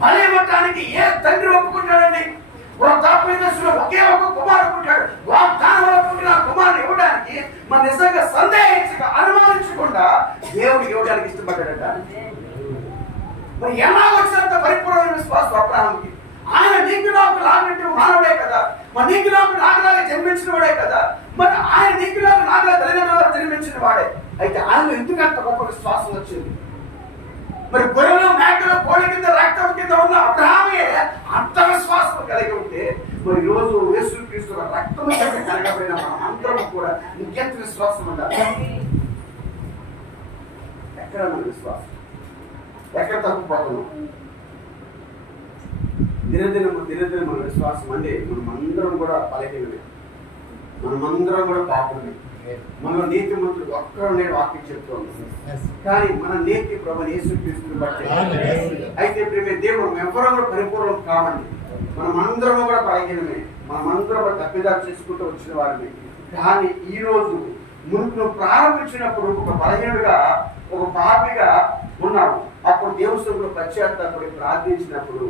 బలపడటానికి ఏ తండ్రి ఒప్పుకుంటాడండి? వృద్ధాప్యదశలో ఒకే ఒక కుమారుడు పుట్టాడు. వాగ్దానంలో పుట్టిన కుమారుని ఇవ్వడానికి మన నిజంగా సందేహించక అనుమానించకుండా దేవుడు ఇవ్వడానికి ఇష్టపడ్డాడట. మరి ఎలా వచ్చినంత పరిపూర్ణమైన విశ్వాసం అబ్రాహాంకి? ఆయన నీకు నాకు లాగినట్టు మానవుడే కదా, మరి నీకు నాకు నాకులాగా జన్మించిన వాడే కదా, మరి ఆయన నీకు నాకు నాకులా తల్లిదండ్రులు జన్మించిన వాడే. అయితే ఆయన ఎందుకంత గొప్ప విశ్వాసం వచ్చింది? మరి గొర్రెలు మేకలు కోడి కింద రక్తం కింద ఉన్న అబ్రాహామే అంత విశ్వాసం కలిగి ఉంటే మరి రోజు యేసుక్రీస్తు రక్తం కలగబడిన మనం అందరం కూడా ఇంకెంత విశ్వాసం ఉండాలి? ఎక్కడ మన విశ్వాసం? ఎక్కడ తప్పుపోతున్నాం? దినదిన మన విశ్వాసం అంటే మనమందరం కూడా బలహీనమే, మనమందరం కూడా పాపులమే. మనలో నీతి మంత్రులు ఒక్కరు నేను వాక్యం చెప్తాను, కానీ మన నీతి ప్రభు యేసుక్రీస్తుని బట్టి. అయితే ప్రేమ దేవుడు ఎవరో కూడా పరిపూర్ణం కావండి, మనమందరం కూడా బలహీనమే, మనమందరం కూడా తప్పిదాలు చేసుకుంటూ వచ్చిన వారిని. కానీ ఈ రోజు నువ్వు ప్రారంభించినప్పుడు ఒక బలహీనుడిగా ఒక పాపిగా ఉన్నావు. అప్పుడు దేవుడు పశ్చాత్తాపడి ప్రార్థించినప్పుడు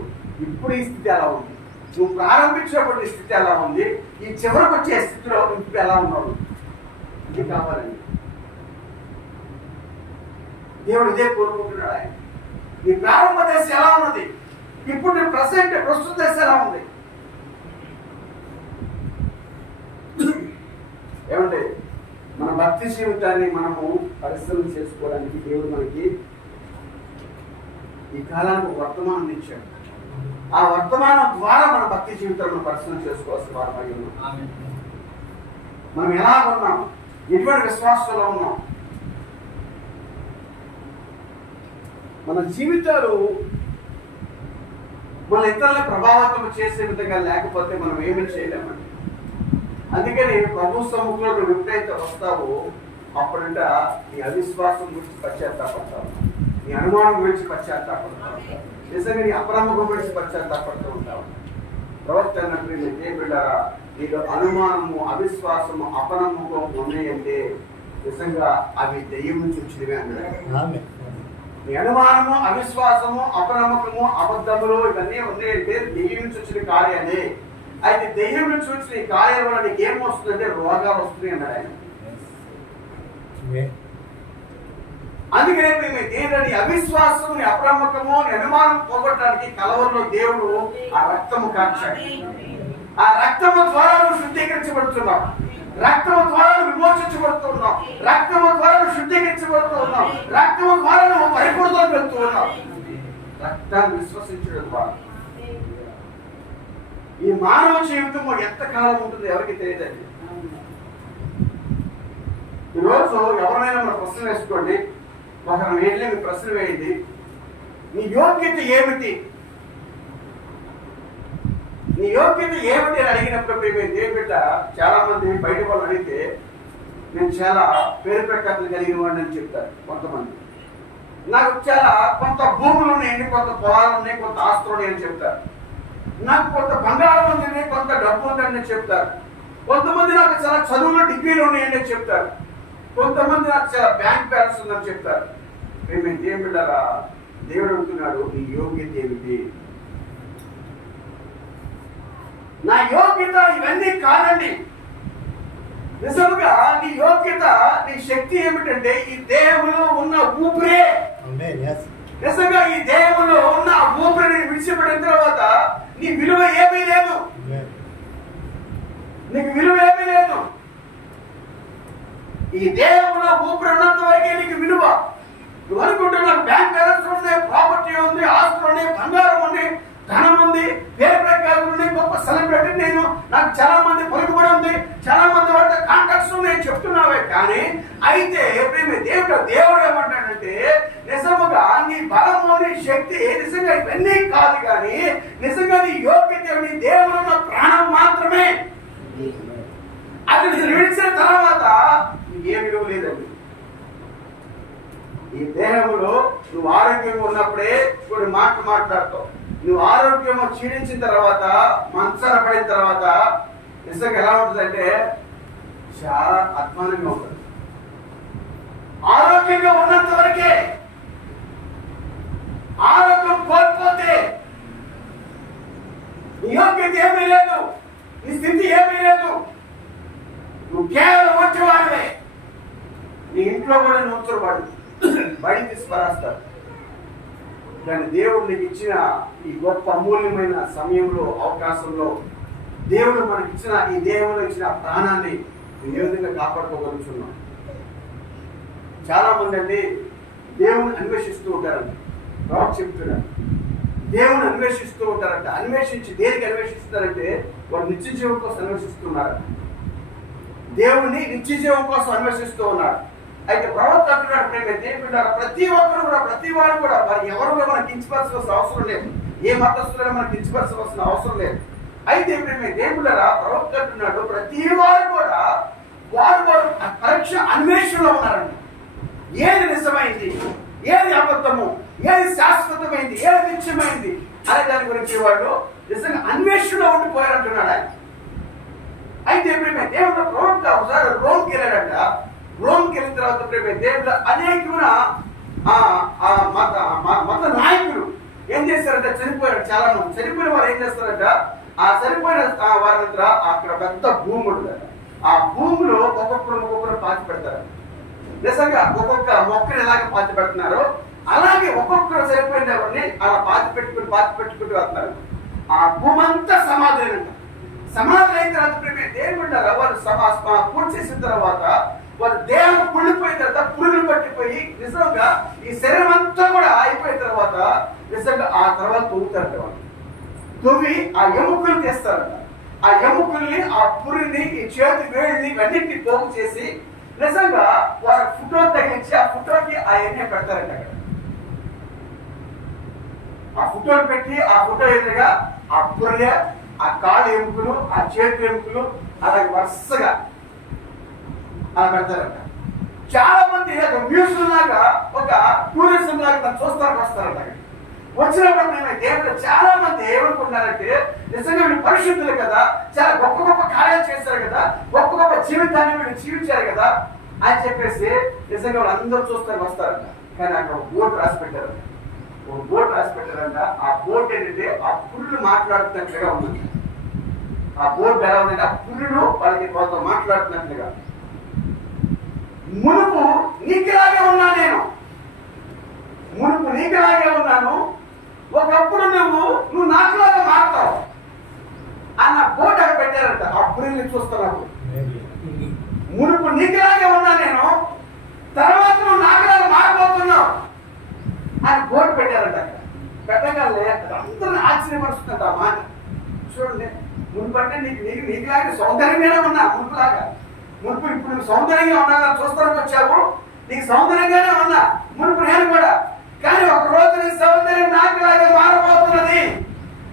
ఇప్పుడు ఈ స్థితి ఎలా ఉంది? నువ్వు ప్రారంభించినప్పుడు ఈ స్థితి ఎలా ఉంది? ఈ చివరికి వచ్చే స్థితిలో ఇప్పుడు ఎలా ఉన్నావు? ఇది కావాలండి. దేవుడు ఇదే కోరుకుంటున్నాడు. ఆయన నీ ప్రారంభ దశ ఎలా ఉన్నది? ఇప్పుడు నీ ప్రస్తుత దశ ఎలా ఉంది? ఏమంటే మన భక్తి జీవితాన్ని మనము పరిశీలన చేసుకోవడానికి దేవుడు మనకి ఈ కాలానికి వర్తమానం ఇచ్చాడు. ఆ వర్తమానం ద్వారా మన భక్తి జీవితాలను పరిశీలన చేసుకోవాల్సిన వారమై ఉన్నాం. మనం ఎలా ఉన్నాం? ఎటువంటి విశ్వాసంలో ఉన్నాం? మన జీవితాలు మన ఇతరులను ప్రభావితం చేసే విధంగా లేకపోతే మనం ఏమీ చేయలేమండి. అందుకని ప్రభు సముఖంలో నువ్వు ఎప్పుడైతే వస్తావో అప్పుడంట నీ అవిశ్వాసం గురించి పశ్చాత్తాపడతావు, నీ అనుమానం గురించి పశ్చాత్తాపడతావు, నిజంగా నీ అప్రమకం గురించి పశ్చాత్తాపడుతూ ఉంటావు. ప్రవక్త అన్నట్టు ఏ బిడ్డారా, నీలో అనుమానము, అవిశ్వాసము, అపనమ్మకం ఉన్నాయంటే నిజంగా అవి దెయ్యం నుంచి వచ్చినవే అన్నాడు. నీ అనుమానము, అవిశ్వాసము, అపనమ్మకము, అబద్ధములు ఇవన్నీ ఉన్నాయంటే దెయ్యం నుంచి వచ్చిన కార్యాలే. అయితే దెయ్యం నుంచి వచ్చిన ఈ కార్యం వల్ల నీకు ఏం వస్తుందంటే రోగాలు వస్తున్నాయి అన్నాడు ఆయన. అందుకనే దేవుని అవిశ్వాసము, నీ అప్రమత్తము, నీ అనుమానం పోగొట్టడానికి కలవరంలో దేవుడు ఆ రక్తము కాచాడు. ఆ రక్తము ద్వారా నువ్వు శుద్ధీకరించబడుతున్నావు, రక్తము ద్వారా విమోచించబడుతున్నావు, రక్తము ద్వారా శుద్ధీకరించబడుతున్నావు, రక్తము ద్వారా నువ్వు పరిపూర్ణతకు వెళ్తూ ఉన్నావు. రక్తాన్ని విశ్వసించడం ద్వారా ఈ మానవ జీవితం ఎంత కాలం ఉంటుందో ఎవరికి తెలియదండి. ఈరోజు ఎవరైనా మన ప్రశ్న వేసుకోండి, ఒకరు వెళ్ళి మీ ప్రశ్న వేయండి, నీ యోగ్యత ఏమిటి, నీ యోగ్యత ఏమిటి అని అడిగినప్పుడు దేవుని బిడ్డ చాలా మంది బయట వాళ్ళు అడిగితే నేను చాలా పేరు ప్రఖ్యాతులు కలిగిన వాడిని అని చెప్తారు. కొంతమంది నాకు చాలా కొంత భూములు ఉన్నాయండి, కొంత పొలాలు ఉన్నాయి, కొంత ఆస్తులు ఉన్నాయని చెప్తారు. నాకు కొంత బంగారం ఉందండి, కొంత డబ్బు ఉందని చెప్తారు. కొంతమంది నాకు చాలా చదువులో డిగ్రీలు ఉన్నాయని చెప్తారు. కొంతమంది నాకు చాలా బ్యాంక్ బ్యాలెన్స్ ఉందని చెప్తారు. మేము ఏం బిడ్డారా, దేవుడు అంటున్నాడు నీ యోగ్యత ఏమిటి? నా యోగ్యత ఇవన్నీ కాదండి. నిజంగా నీ యోగ్యత, నీ శక్తి ఏమిటంటే ఈ దేహంలో ఉన్న ఊపిరే. నిజంగా ఈ దేహంలో ఉన్న ఊపిరిని విడిచిపెట్టిన తర్వాత నీ విలువ ఏమీ లేదు, నీకు విలువ ఏమీ లేదు. ఈ దేహంలో ఊపిరి ఉన్నంత వరకే నీకు విలువ. నువ్వు అనుకుంటే నాకు బ్యాంక్ బ్యాలెన్స్ ఉంది, ప్రాపర్టీ ఉంది, ఆస్తులు ఉన్నాయి, బంగారం ఉంది, ధనం ఉంది, పేరు ప్రఖ్యాతులు ఉన్నాయి, గొప్ప సెలబ్రిటీ నేను, నాకు చాలా మంది పలుకుబడి ఉంది, చాలా మంది వాళ్ళ కాంటాక్ట్స్ ఉన్నాయి చెప్తున్నావే. కానీ అయితే దేవుడు ఏమంటాడంటే నిజముగా నీ బలము, నీ శక్తి నిజంగా ఇవన్నీ కాదు, కానీ నిజంగా నీ యోగ్యత నీ దేవుడు ఉన్న ప్రాణం మాత్రమే. అది విడిచిన తర్వాత ఏ విలువ లేదండి. ఈ దేహంలో నువ్వు ఆరోగ్యంగా ఉన్నప్పుడే కొన్ని మాటలు మాట్లాడతావు. నువ్వు ఆరోగ్యం క్షీణించిన తర్వాత, మంచాన పడిన తర్వాత నిజంగా ఎలా ఉంటుందంటే చాలా అధ్వానంగా ఉంటుంది. ఆరోగ్యంగా ఉన్నంత వరకే, ఆరోగ్యం కోల్పోతే నీ యోగ్యత ఏమీ లేదు, నీ స్థితి ఏమీ లేదు. నువ్వు కేవలం వచ్చేవాడివే. నీ ఇంట్లో కూడా నువ్వు బయట తీసుకురాస్తారు. కానీ దేవుడు నీకు ఇచ్చిన ఈ గొప్ప అమూల్యమైన సమయంలో, అవకాశంలో దేవుడు మనకి ఇచ్చిన ఈ దేవుడు ఇచ్చిన ప్రాణాన్ని ఏ విధంగా కాపాడుకోగలుగుతున్నాం. చాలా మంది అండి దేవుని అన్వేషిస్తూ ఉంటారండి. రావు చెప్తున్నాడు దేవుని అన్వేషిస్తూ ఉంటారంట. అన్వేషించి దేనికి అన్వేషిస్తారంటే వారు నిత్య జీవం కోసం అన్వేషిస్తున్నారు. దేవుని నిత్య జీవం కోసం అన్వేషిస్తూ ఉన్నారు. అయితే ప్రవక్త అంటున్నాడు దేవుడు ప్రతి ఒక్కరు కూడా, ప్రతి వారు కూడా వారు ఎవరు కూడా మనకు కించపరచాల్సిన అవసరం లేదు. ఏ మతస్థులైనా మనకు కించపరచాల్సిన అవసరం లేదు. అయితే దేవుడారా ప్రవక్త అంటున్నాడు ప్రతి వారు కూడా వారు పరీక్ష అన్వేషణలో ఉన్నారండి. ఏది నిజమైంది, ఏది అబద్ధము, ఏది శాశ్వతమైంది, ఏది నిత్యమైంది అనే దాని గురించి వాళ్ళు నిజంగా అన్వేషణలో ఉండిపోయారంటున్నాడు ఆయన. అయితే దేవుడు ప్రవక్త ఒకసారి రోమ్కి వెళ్ళాడంట. రోమ్కి వెళ్ళిన తర్వాత దేవుడు అనేకమైన మత నాయకులు ఏం చేస్తారంటే చనిపోయారు. చాలా మంది చనిపోయిన వారు ఏం చేస్తారంట, ఆ చనిపోయిన వారంతా అక్కడ పెద్ద భూమి ఉంటుంది. ఆ భూమిలో ఒక్కొక్కరు పాతి పెడతారు. నిజంగా ఒక్కొక్క మొక్కని ఎలాగ పాతి పెడుతున్నారో అలాగే ఒక్కొక్కరు చనిపోయిన ఎవరిని అలా పాతి పెట్టుకుంటూ వస్తున్నారు. ఆ భూమి అంతా సమాధి అంట. సమాధి అయిన తర్వాత దేవుడు వారు పూర్తి చేసిన తర్వాత వారి దేహం కుళ్ళిపోయిన తర్వాత పురుగులు పట్టిపోయి నిజంగా ఈ శరీరం అంతా కూడా అయిపోయిన తర్వాత నిజంగా ఆ తర్వాత తవ్వుతారంట. వాళ్ళు తవ్వి ఆ ఎముకలు తీస్తారంట. ఆ ఎముకల్ని, ఆ పురిని, ఈ చేతి వేడిని ఇవన్నింటినీ పోగు చేసి నిజంగా వారి ఫోటో తగిలించి ఆ ఫోటోకి ఆ ఎన్నె పెడతారంట. అక్కడ ఆ ఫోటోలు పెట్టి ఆ ఫోటో ఎదురుగా ఆ పుర్రె, ఆ కాళ్ళు ఎముకలు, ఆ చేతి ఎముకలు అలాగే వరుసగా అలా పెడతారంట. చాలా మంది మ్యూజియం లాగా ఒక టూరిజం లాగా తను చూస్తానికి వస్తారంట. వచ్చినప్పుడు దేవుడు చాలా మంది ఏమనుకుంటున్నారంటే నిజంగా వీళ్ళు పరిశుద్ధులు కదా, చాలా గొప్ప గొప్ప కార్యాలు చేశారు కదా, గొప్ప గొప్ప జీవితాన్ని వీళ్ళు జీవించారు కదా అని చెప్పేసి నిజంగా వాళ్ళు అందరూ చూస్తానికి వస్తారంట. కానీ అక్కడ ఒక బోర్డు రాసి పెట్టారంట. ఒక బోర్డు రాసి పెట్టారంట. ఆ బోర్డు ఏంటంటే ఆ పురులు మాట్లాడుతున్నట్లుగా ఉంది. ఆ బోర్డు ఎలా ఉందంటే ఆ పురులు వాళ్ళకి కొంత మాట్లాడుతున్నట్లుగా, మునుపు నీకులాగే ఉన్నా నేను, మునుపు నీకులాగే ఉన్నాను, ఒకప్పుడు నువ్వు నాకులాగా మారుతావు అన్న బోర్డు అక్కడ పెట్టారంట. ఆ పురుల్ని చూస్తున్నావు. మునుపు నీకులాగే ఉన్నా నేను, తర్వాత నువ్వు నాకులాగా మారిపోతున్నావు అని బోర్డు పెట్టారంట. అక్కడ పెట్టగానే అందరిని ఆశ్చర్యపరుస్తుందంట ఆ మాట. చూడండి, మునుపంటే నీకులాగే సౌందర్యంగానే ఉన్నా, మునుపులాగా మునుపు ఇప్పుడు నువ్వు సౌందర్యంగా ఉన్నా చూస్తానికి వచ్చావు, నీకు సౌందర్యంగానే ఉన్నా మునుపు నేను కూడా, కానీ ఒక రోజు నీ సౌందర్యం నాకులాగే మారబోతున్నది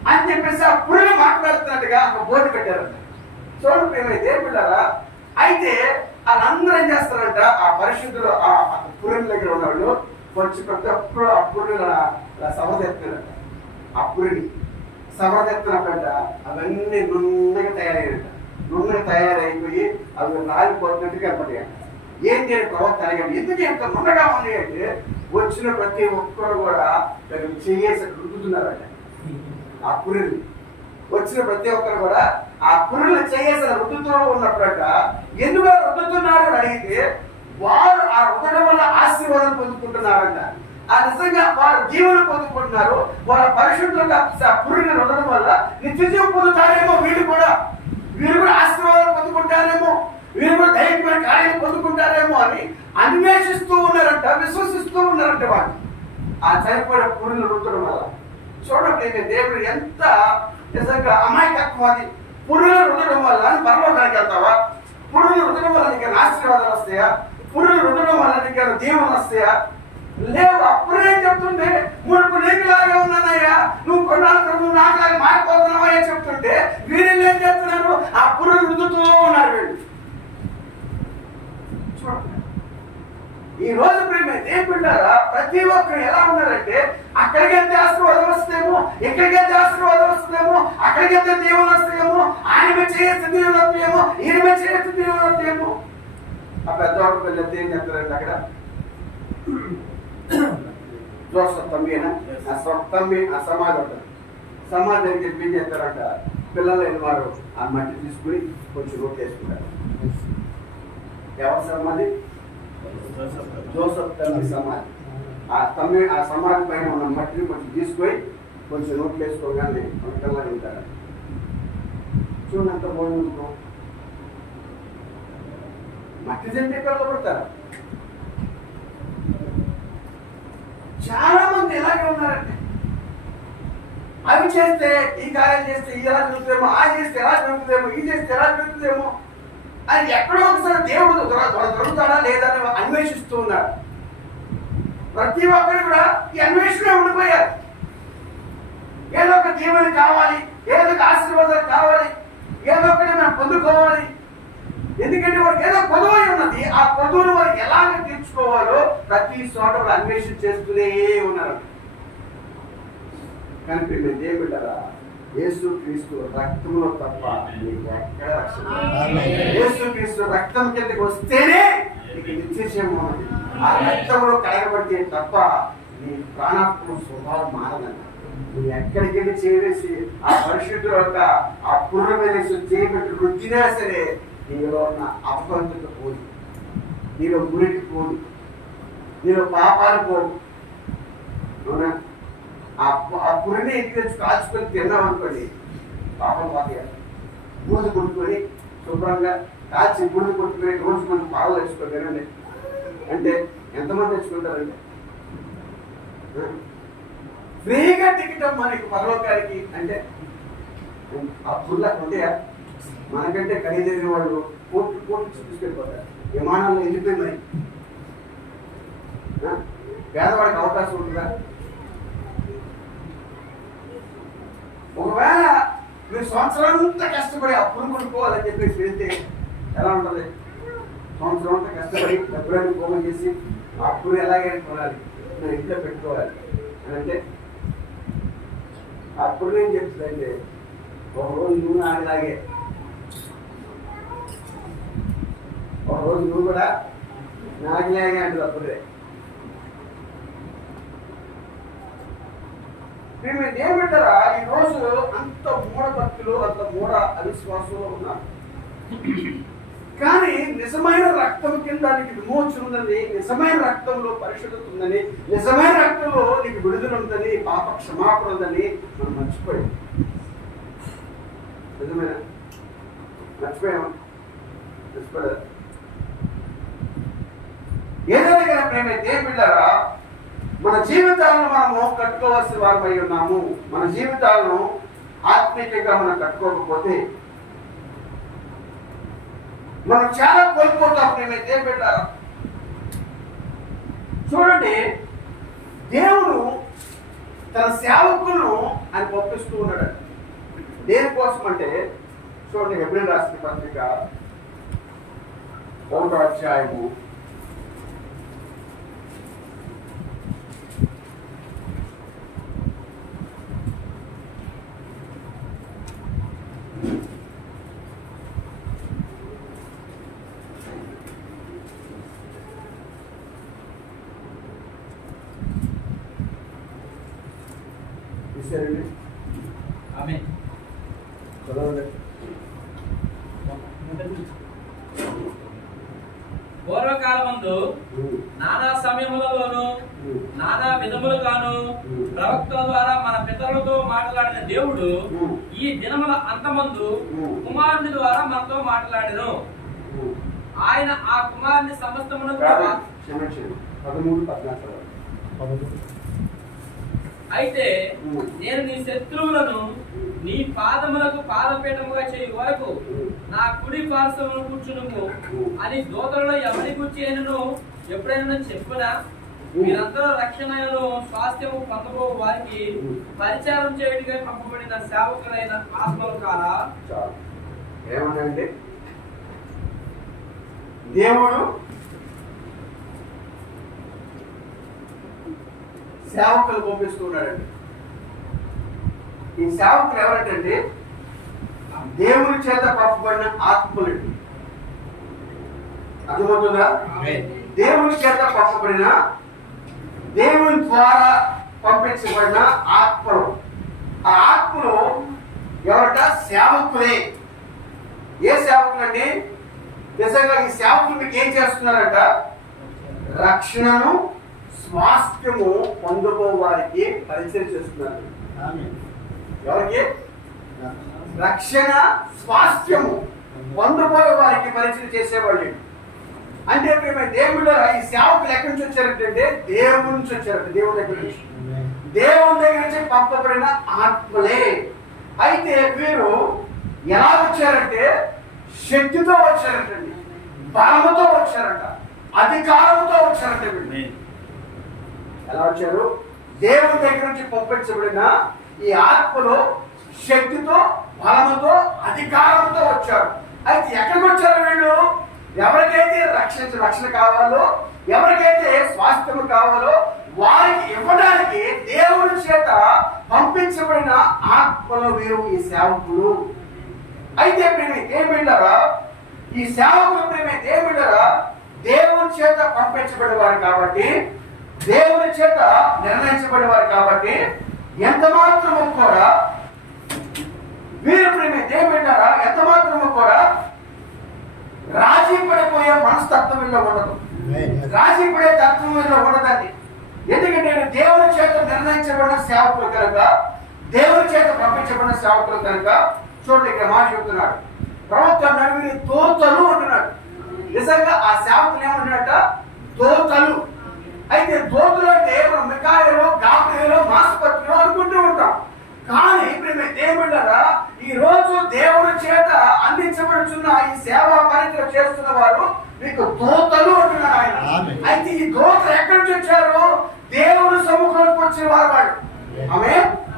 అని చెప్పేసి ఆ పురుగు మాట్లాడుతున్నట్టుగా ఒక బోర్డు పెట్టారంట. చూడండి ప్రియమైతే బిడ్డారా, అయితే వాళ్ళందరూ ఏం చేస్తారంట, ఆ పరిశుద్ధులు ఆ పురుగు దగ్గర ఉన్నవాళ్ళు వచ్చి ప్రతి ఒక్కరు ఆ పురుగు సవదెత్తారంట. ఆ పురిని సవదెత్తినప్పుడంట అవన్నీ నున్నగా తయారయ్యారంట. నున్నగా తయారైపోయి అవి రాలిపోతున్నట్టు కనపడ్డాయంట. ఏంటి అని ప్రవక్త అడిగాడు, ఎందుకు ఎంత నున్నగా ఉన్నాయి అంటే వచ్చిన ప్రతి ఒక్కరు కూడా చేసి రుద్దుతున్నారంట. ఆ పురిని వచ్చిన ప్రతి ఒక్కరు కూడా ఆ పురులు చేసిన రుద్దుతూ ఉన్నప్పుడట ఎందుకు రుద్దుతున్నారు అని అడిగితే వారు ఆ రుద్దడం వల్ల ఆశీర్వాదం పొందుకుంటున్నారంట. ఆ నిజంగా వారు జీవనం పొందుకుంటున్నారు. వాళ్ళ పరిశుద్ధంగా పురుని రుద్దడం వల్ల నిత్య జీవం పొందుతారేమో, వీరు కూడా ఆశీర్వాదం పొందుకుంటారేమో, వీరు కూడా దైవికమైన కార్యాలు పొందుకుంటారేమో అని అన్వేషిస్తూ ఉన్నారంట, విశ్వసిస్తూ ఉన్నారంట వాళ్ళు ఆ చనిపోయిన పురుని రుద్దడం వల్ల. చూడండి దేవుడు ఎంత నిజంగా అమాయకత్వం అది. పురులు రుద్దడం వల్ల పరలోకానికి వెళ్తావా? పురులు రుద్దడం వల్ల నీకు ఆశీర్వాదాలు వస్తాయా? పురులు రుద్దడం వల్ల నీకు దీవెనలు వస్తాయా? లేవు. అప్పుడే చెప్తుంటే మునుపు నీకులాగా ఉన్నానయ్యా, నువ్వు కొన్నాళ్ళ నువ్వు నాకులాగా మారిపోతున్నావా చెప్తుంటే వీళ్ళు ఏం చేస్తున్నారు, ఆ పురులు రుద్దుతూ ఉన్నారు వీళ్ళు. చూడండి ఈ రోజు ప్రియమైతే ఏం పెట్టారా, ప్రతి ఒక్కరు ఎలా ఉన్నారంటే అక్కడికెళ్తే ఆశీర్వాదం వస్తుందేమో, ఎక్కడికెళ్తే ఆశీర్వాదం వస్తుందేమో, అక్కడికెళ్తే దేవుని వస్తాయేమో, ఆయన మీద చేస్తే దేవుని వస్తాయేమో, ఈయన మీద చేస్తే దేవుని వస్తాయేమో. ఆ పెద్దవాడు పిల్లలు ఏం చెప్తారంటే అక్కడ జోసఫ్ తంబినా ఆ సమాధి ఉంటుంది. సమాధి దగ్గరికి ఏం చేస్తారంట, పిల్లలు అయిన వారు ఆ మట్టి తీసుకుని కొంచెం రోడ్డు వేసుకుంటారు. ఎవరి సమాధి? జోసఫ్ తండ్రి సమాధి. ఆ సమాధి పైన ఉన్న మట్టిని కొంచెం తీసుకొని కొంచెం నోట్లు వేసుకోగానే పిల్లలు ఉంటారు. చూడండి అంత బాగుంది. మట్టి తింటే పిల్లలు పడతారు. చాలా మంది ఎలాగే ఉన్నారంటే అవి చేస్తే ఈ కార్యం చేస్తే ఇలా జరుగుతుందేమో, ఆ చేస్తే ఎలా జరుగుతుందేమో, ఈ చేస్తే ఎలా జరుగుతుందేమో అని ఎక్కడో ఒకసారి దేవుడు దొరుకుతాడా లేదా అని అన్వేషిస్తూ ఉన్నాడు. ప్రతి ఒక్కరు కూడా ఈ అన్వేషణ ఉండిపోయారు. ఏదో ఒక దీవెన కావాలి, ఏదో ఒక ఆశీర్వాదాలు కావాలి, ఏదో ఒకటి మనం పొందుకోవాలి. ఎందుకంటే వారికి ఏదో పొదువు ఉన్నది, ఆ పొదువును వారికి ఎలాగ తీర్చుకోవాలో ప్రతి చోట వారు అన్వేషణ చేస్తూనే ఉన్నారు. కానీ దేవుడారా, యేసు క్రీస్తు రక్తంలో తప్ప నీకు ఎక్కడ రక్షణ. యేసు క్రీస్తు రక్తం కిందకి వస్తేనే నీకు నిత్యజీవం ఉన్నది. ఆ రక్తంలో కలగబడితే తప్ప నీ ప్రాణాత్మ స్వభావం మారదన్న. నువ్వు ఎక్కడికి వెళ్ళి చేరేసి ఆ పరిశుద్ధుల యొక్క ఆ పుర్ర వేసి చేయబెట్టి రుద్దినా సరే నీలో ఉన్న అపవంతుత పోదు, నీలో మురికి పోదు, నీలో పాపాలు పోదు. అవునా? ఆ పురిని ఇంటికి తెచ్చి కాల్చుకొని తిన్నాం అనుకోండి, పాపం పాతారు. బూజు కొట్టుకొని శుభ్రంగా కాల్చి బూజు కొట్టుకొని రోజు కొంచెం పాలు తెచ్చుకొని తినండి అంటే ఎంతమంది తెచ్చుకుంటారండి? ఫ్రీగా టికెట్ మనకి పరలోకానికి అంటే ఆ పుల్ల ఉంటాయా? మనకంటే ఖరీదైన వాళ్ళు కోట్లు తీసుకెళ్ళిపోతారు. విమానాల్లో వెళ్ళిపోయి మరి పేదవాడికి అవకాశం ఉంటుందా? ఒకవేళ మీరు సంవత్సరం అంతా కష్టపడి అప్పులు కొనుక్కోవాలని చెప్పేసి వెళ్తే ఎలా ఉంటుంది? సంవత్సరం అంతా కష్టపడి డబ్బులను పోగు చేసి అప్పులు ఎలాగైనా కొనాలి, నేను ఇంట్లో పెట్టుకోవాలి అని అంటే అప్పుడు ఏం చెప్తుందంటే ఒకరోజు నువ్వు నాలాగే, ఒకరోజు నువ్వు కూడా నాకులాగే అంటుంది. అప్పుడే మేము ఏమంటారా, ఈ రోజు అంత మూఢ భక్తులు, అంత మూఢ అవిశ్వాసంలో ఉన్నారు. కానీ నిజమైన రక్తం కింద నీకు విమోచన ఉందని, నిజమైన రక్తంలో పరిశుద్ధత ఉందని, నిజమైన రక్తంలో నీకు విడుదల ఉందని, పాప క్షమాపణ ఉందని మనం మర్చిపోయాం. నిజమైన మర్చిపోయాం. మర్చిపోయారు. ఏదైనా కానీ ప్రేమైతే బిడ్డారా, మన జీవితాలను మనము కట్టుకోవాల్సిన వారమై ఉన్నాము. మన జీవితాలను ఆత్మీయంగా మనం కట్టుకోకపోతే మనం చాలా కోల్పోతాం ప్రేమైతే పెట్టారా. చూడండి, దేవుడు తన సేవకులను ఆయన పంపిస్తూ ఉన్నాడు. దేనికోసం అంటే చూడండి, హెబ్రీయులకు రాసిన పత్రిక 1వ అధ్యాయము పూర్వకాలమందు నానా సమయములలోను నానా విధములుగాను ప్రవక్తల ద్వారా మన పితరులతో మాట్లాడిన దేవుడు ఈ దినముల అంతమందు కుమారుని ద్వారా మనతో మాట్లాడెను. ఆయన ఆ కుమారుని సమస్తమునకు అయితే నేను నీ శత్రువులను నీ పాదములకు పాదపీఠముగా చేయ వరకు నా కుడి పార్శ్వమును కూర్చునుము అని దూతలలో ఎవరి కూర్చేను ఎప్పుడైనా చెప్పునా? మీరందరూ రక్షణను స్వాస్థ్యము పొందబో వారికి పరిచారం చేయడానికి పంపబడిన సేవకులైన ఆత్మలు కారా? ఏమనండి, దేవుడు సేవకులు పంపిస్తున్నాడండి. ఈ సేవకులు ఎవరంటే దేవుని చేత పంపబడిన ఆత్మలండి. అర్థమవుతుందా? దేవుని చేత పంపబడిన, దేవుని ద్వారా పంపించబడిన ఆత్మలు. ఆ ఆత్మలు ఎవరట? సేవకులే. ఏ సేవకులండి? నిజంగా ఈ సేవకులు మీకు ఏం చేస్తున్నారంట? రక్షణను స్వాస్థ్యము పొందబో వారికి పరిచయం చేస్తున్నారు. ఎవరికి? రక్షణ స్వాస్థ్యము పొందబోయే వారికి పరిచయం చేసేవాళ్ళు. అంటే దేవుడు ఈ సేవకులు ఎక్కడి నుంచి వచ్చారంటే దేవుడి నుంచి వచ్చారంట. దేవుడి దగ్గర నుంచి, దేవుని దగ్గర నుంచి పంపబడిన ఆత్మలే. అయితే వీరు ఎలా వచ్చారంటే శక్తితో వచ్చారంటండి, బలముతో వచ్చారంట, అధికారంతో వచ్చారంట. వీళ్ళు ఎలా వచ్చారు? దేవుని దగ్గర నుంచి పంపించబడిన ఈ ఆత్మలో శక్తితో, బలముతో, అధికారంతో వచ్చారు. అయితే ఎక్కడికి వచ్చారు వీళ్ళు? ఎవరికైతే రక్షణ కావాలో, ఎవరికైతే స్వాస్థ్యము కావాలో వారికి ఇవ్వడానికి దేవుని చేత పంపించబడిన ఆత్మలో వీరు ఈ సేవకులు. అయితే ఏం బిడ్డారా, ఈ సేవకులు ఏం బిడ్డారా? దేవుని చేత పంపించబడేవారు కాబట్టి, దేవుని చేత నిర్ణయించబడేవారు కాబట్టి ఎంత మాత్రము కూడా వీరు ఏమిటారా, ఎంత మాత్రము కూడా రాజీ పడిపోయే మనస్తత్వం వీళ్ళలో ఉండదు. రాజీ పడే తత్వం వీళ్ళలో ఉండదండి. ఎందుకంటే దేవుని చేత నిర్ణయించబడిన సేవకులు కనుక, దేవుని చేత పంపించబడిన సేవకులు కనుక. చూడండి, ఇక్కడ మాట చెబుతున్నాడు, ప్రవక్త నలుగురి దోతలు అంటున్నాడు. నిజంగా ఆ సేవకులు ఏమంటున్నట? దోతలు. అయితే దోతలు అంటే మనం మికాయలు, గాబ్రియలు, మాసపత్రులు అనుకుంటూ ఉంటాం. కానీ ఇప్పుడు దేవుడారా, ఈ రోజు దేవుని చేత అందించబడుతున్న ఈ సేవా పరిచయం చేస్తున్న వారు మీకు దోతలు అంటున్నారు ఆయన. అయితే ఈ దోతలు ఎక్కడి నుంచి వచ్చారు? దేవుని సముఖంలోకి వచ్చిన వారు వాళ్ళు. ఆమె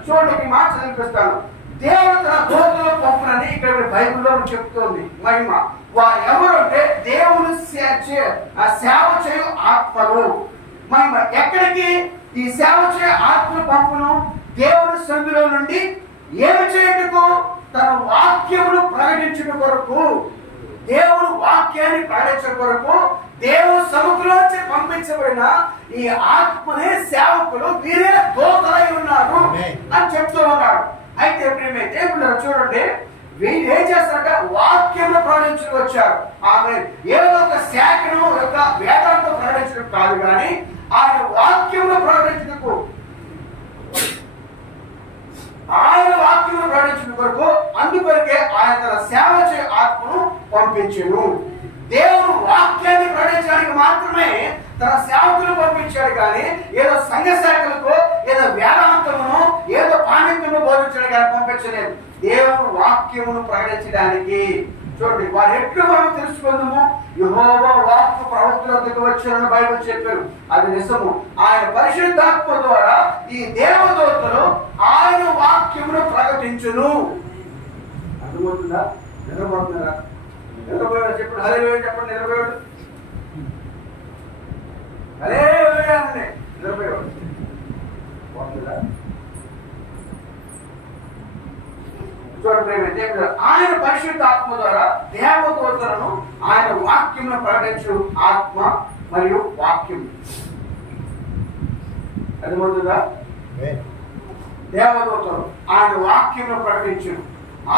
చూడండి, ఈ మాట చదివిస్తాను. దేవుడు తన దోతలు పంపునని ఇక్కడ బైబిల్లో చెప్తోంది మహిమ. వారు ఎవరు అంటే దేవుని సేవ చేయు ఆత్మలు. మహిమ ఎక్కడికి? ఈ సేవ చేయ ఆత్మలు పంపును దేవుని సందులో నుండి ఏమి చేయటకు? తన వాక్యమును ప్రకటించుట కొరకు, దేవుని వాక్యాన్ని ప్రకటించడం కొరకు దేవుని సముఖంలోంచి పంపించబడిన ఈ ఆత్మనే సేవకులు, వీరే దోతలై ఉన్నారు అని చెప్తూ ఉన్నాడు. అయితే దేవుడు చూడండి, వీళ్ళు ఏం చేస్తారంటే వాక్యంలో ప్రకటించుకు వచ్చారు. ఆమె ఏదో ఒక శాఖను, ఒక వేదాంతో ప్రకటించడం కాదు, కానీ ఆయన వాక్యంలో ప్రకటించుటకు, ఆయన వాక్యంలో ప్రకటించిన కొరకు, అందుకొరకే ఆయన తన సేవ చేయ ఆత్మను పంపించెను. దేవుడు వాక్యాన్ని ప్రకటించడానికి మాత్రమే తన సేవకులు పంపించాడు, కానీ ఏదో సంఘ శాఖలతో, ఏదో వేదాంతమును, ఏదో పాండిత్యము బోధించడానికి పంపించలేదు. దేవుడు వాక్యమును ప్రకటించడానికి చూడండి, వారు ఎట్లు మనం తెలుసుకుందాము? యెహోవా వాక్కు ప్రవక్తల వద్దకు వచ్చారని బైబిల్ చెప్పారు. అది నిజము. ఆయన పరిశుద్ధాత్మ ద్వారా ఈ దేవదూతలు ఆయన వాక్యమును ప్రకటించును. అర్థమవుతుందా? నిద్రపోతున్నారా? నిద్రపోయాడు చెప్పండి. హల్లెలూయా చెప్పండి. నిద్రపోయాడు. హల్లెలూయా అండి. నిద్రపోయాడు. బాగుందా? చూడండి, ఆయన పరిశుద్ధాత్మ ద్వారా దేవదూతలను ఆయన వాక్యమును ప్రకటించు ఆత్మ మరియు వాక్యం. అర్థమవుతుందా? దేవదూతలు ఆయన వాక్యమును ప్రకటించు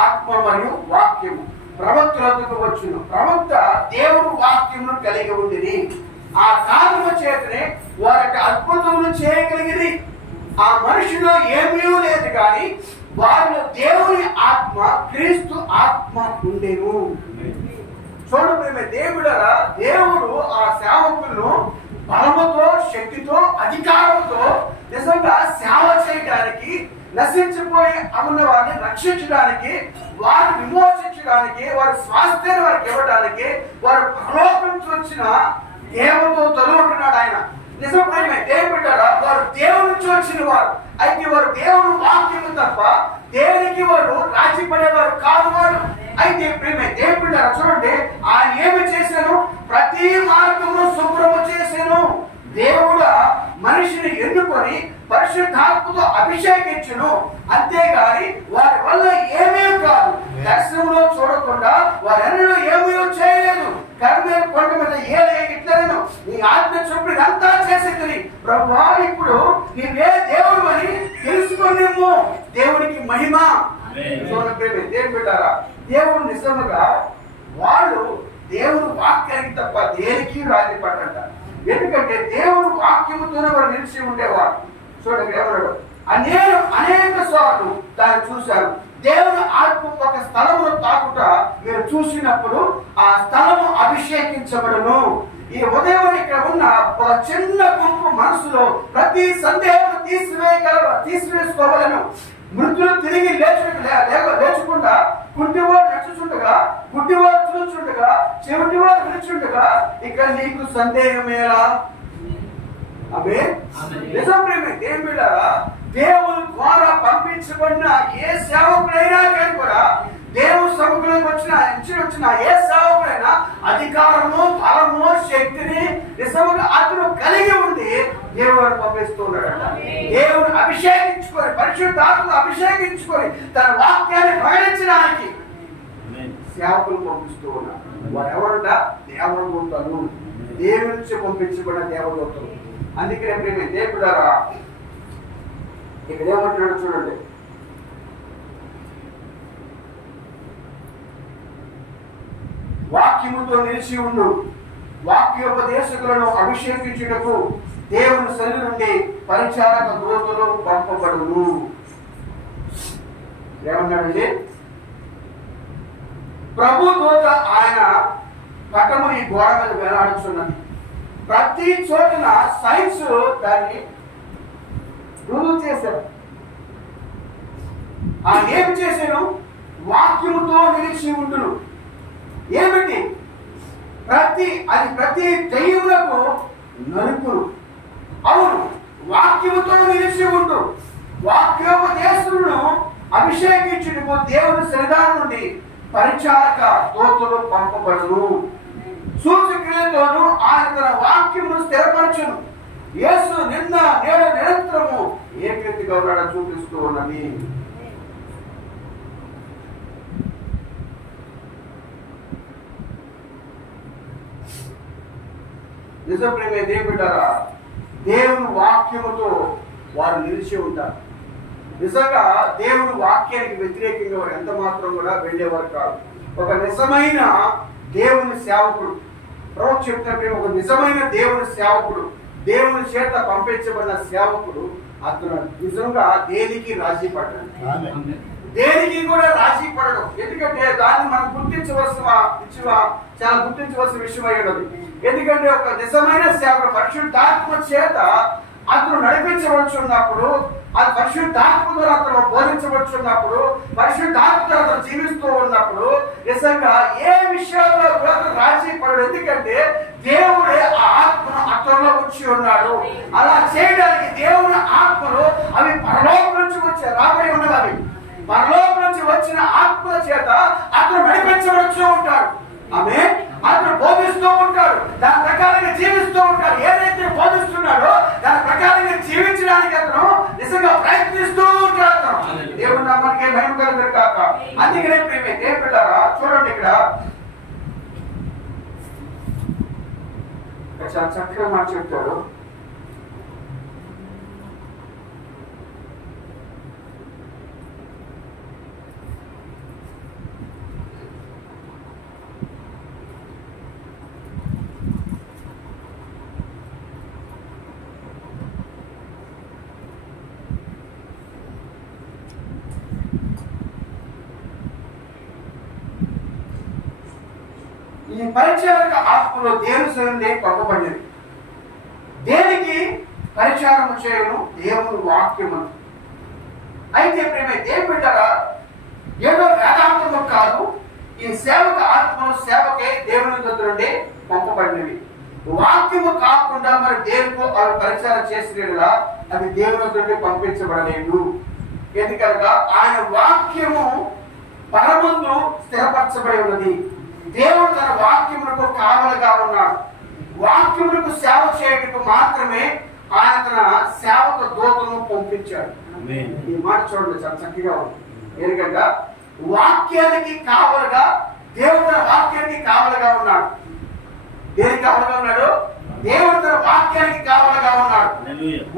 ఆత్మ మరియు వాక్యము ప్రవక్తలకు వచ్చును. ప్రవక్త దేవుడు వాక్యమును కలిగి ఉండిరి. ఆ కారణము చేతనే వారికి అద్భుతములు చేయగలిగింది. ఆ మనిషిలో ఏమీ లేదు కానీ వారిలో దేవుని ఆత్మ, క్రీస్తు ఆత్మ ఉండేను. చూడండి, దేవుడరా దేవుడు ఆ సేవకులను బలముతో, శక్తితో, అధికారంతో నిజంగా సేవ చేయడానికి, నశించిపోయి ఉన్న వారిని రక్షించడానికి, వారిని విమోచించడానికి, వారి స్వాస్థ్యాన్ని వారికి ఇవ్వడానికి వారు పరలోకం నుంచి వచ్చిన దేవదూతలు ఉంటున్నాడు ఆయన. నిజమే దేవుడారా వారు దేవుడి నుంచి వచ్చిన వారు. అయితే వారు దేవుడు వాక్యము తప్ప దేవునికి వారు రాజీ పడేవారు కాదు వారు. అయితే ప్రేమ దేవుడారా చూడండి, ఆయన ఏమి చేశాను? ప్రతి మార్గమును శుభ్రము చేశాను. దేవుడు మనిషిని ఎన్నుకొని పరిశుద్ధాత్మతో అభిషేకించును. అంతేగాని వారి వల్ల ఏమీ కాదు. దర్శనంలో చూడకుండా వారెన్నడూ ఏమీ చేయలేదు. కర్మేలు కొండ మీద ఇట్లను నీ ఆత్మ చొప్పున అంతా చేసేది. ప్రభువా ఇప్పుడు నీవే దేవుడు అని తెలుసుకునేమో. దేవునికి మహిమ. చూడండి దేవుడు పెట్టారా, దేవుడు నిజముగా వాళ్ళు దేవుడు వాక్యానికి తప్ప దేనికి రాజీ పడ్డంట. ఎందుకంటే దేవుడు వాక్యముతోనే వారు నిలిచి ఉండేవారు. చూడండి ఎవరు అనేక సార్లు దాన్ని చూశారు. దేవుని ఆత్మ ఒక స్థలమును తాకుట మీరు చూసినప్పుడు ఆ స్థలము అభిషేకించబడును. ఈ ఉదయం ఇక్కడ ఉన్న ఒక చిన్న గుంపు మనసులో ప్రతి సందేహం తీసివేసుకోవాలను. మృతులు తిరిగి లేచకుండా, కుంటివారు నడుచుచుండగా, గుడ్డివారు చూచుండగా, చెవిటివారు వినుచుండగా ఇక నీకు సందేహమేలా? అవే నిజం ప్రేమే దేవుడారా దేవుని ద్వారా పంపించబడిన ఏ సేవకుడైనా కానీ కూడా దేవుని సముఖంలోకి వచ్చిన ఏ సేవకుడైనా అధికారము, బలము, శక్తిని నిజంగా అతను కలిగి ఉండి దేవుడు పంపిస్తూ ఉన్నాడట. దేవుడు అభిషేకించుకొని, పరిశుద్ధాత్మను అభిషేకించుకొని తన వాక్యాన్ని ప్రకటించడానికి సేవకులు పంపిస్తూ ఉన్నారు. వారు ఎవరంట? దేవదూతలు. దేవుడి నుంచి పంపించబడిన దేవదూతలు. అందుకనే ప్రేమ దేవుడారా ఇక్కడ ఏమంటున్నాడు చూడండి, వాక్యముతో నిలిచి ఉండు. వాక్యోపదేశకులను అభిషేకించుటకు దేవుని సన్నిధి నుండి పరిచారక దూతలు పంపబడును. ఏమన్నాడండి? ప్రభు దూత ఆయన పటము ఈ గోడ మీద వేలాడుతున్నది. ప్రతి చోటున సైన్స్ దాన్ని రుజువు చేశారు. ఆయన ఏం చేశాను? వాక్యముతో నిలిచి ఉండును. ఏమిటి? ప్రతి దైవులకు నరుకును. అవును, వాక్యముతో నిలిచి ఉండు. వాక్యోపదేశులను అభిషేకించుటకు దేవుని సన్నిధానం నుండి పరిచారక దూతలు పంపబడును. సూచక్రియలతోనూ ఆయన తన వాక్యమును స్థిరపరచును. యేసు నిన్న నేడు నిరంతరము ఏకరీతిగా ఉన్నాడని చూపిస్తూ ఉన్నది. నిజం ప్రేమే దేవుడారా దేవుని వాక్యముతో వారు నిలిచి ఉంటారు. నిజంగా దేవుని వాక్యానికి వ్యతిరేకంగా వారు ఎంత మాత్రం కూడా వెళ్ళేవారు కాదు. ఒక నిజమైన దేవుని సేవకుడు, ప్రవక్త చెప్తున్నప్పుడు ఒక నిజమైన దేవుని సేవకుడు, దేవుని చేత పంపించబడిన సేవకుడు అతను నిజంగా దేనికి రాజీ పడ్డాడు. దేనికి కూడా రాజీ పడడం. ఎందుకంటే దాన్ని మనం చాలా గుర్తించవలసిన విషయం అయి ఉన్నది. ఎందుకంటే ఒక నిజమైన సేవకుడు పరిశుద్ధాత్మ చేత అతను నడిపించవలసి ఉన్నప్పుడు అది పరిశుద్ధాత్మ ద్వారా అతను బోధించబడుతున్నప్పుడు, పరిశుద్ధాత్మ ద్వారా అతను జీవిస్తూ ఉన్నప్పుడు నిజంగా ఏ విషయాల్లో కూడా అతను రాజీ పడడు. ఎందుకంటే దేవుడే ఆ ఆత్మను అతనిలో ఉంచి ఉన్నాడు. అలా చేయడానికి దేవుని ఆత్మలు అవి పరలోకం నుంచి వచ్చే రాబడి ఉన్నవి. అవి పరలోకం నుంచి వచ్చిన ఆత్మల చేత అతను నడిపించబడుతూ ఉంటాడు. ఆమె అతను బోధిస్తూ ఉంటాడు, దాని ప్రకారంగా జీవిస్తూ ఉంటాడు. ఏదైతే బోధిస్తున్నాడో దాని ప్రకారంగా జీవించడానికి అతను నిజంగా ప్రయత్నిస్తూ ఉంటాడు. దేవుడు నామానికి మహిమ కలుగును గాక. అందుకనే దేవుని బిడ్డలారా చూడండి, ఇక్కడ చాలా చక్కగా మాట చెప్తాడు. ఈ పరిచారక ఆత్మలో దేవుని నుండి పంపబడినది. దేనికి పరిచారము చేయను? దేవుని వాక్యము. అయితే దేవుని బిడ్డలారా, ఏదో వేదాంతము కాదు, ఈ సేవక ఆత్మలు సేవకే దేవుని దగ్గర నుండి పంపబడినవి. వాక్యము కాకుండా మరి దేవుకు అవి పరిచారం చేసినలా అది దేవుని దగ్గర నుండి పంపించబడలేదు. ఎందుకనగా ఆయన వాక్యము పరమందు స్థిరపరచబడి ఉన్నది. దేవుడు తన వాక్యములకు కావలిగా ఉన్నాడు. వాక్యములకు సేవ చేయటకు మాత్రమే ఆయన తన సేవక దూతను పంపించాడు. ఈ మాట చూడండి, చాలా చక్కగా ఉంది. ఎందుకంటే వాక్యానికి కావలిగా దేవుడు తన వాక్యానికి కావలిగా ఉన్నాడు. దేనికి కావలిగా ఉన్నాడు? దేవుడు తన వాక్యానికి కావలిగా ఉన్నాడు.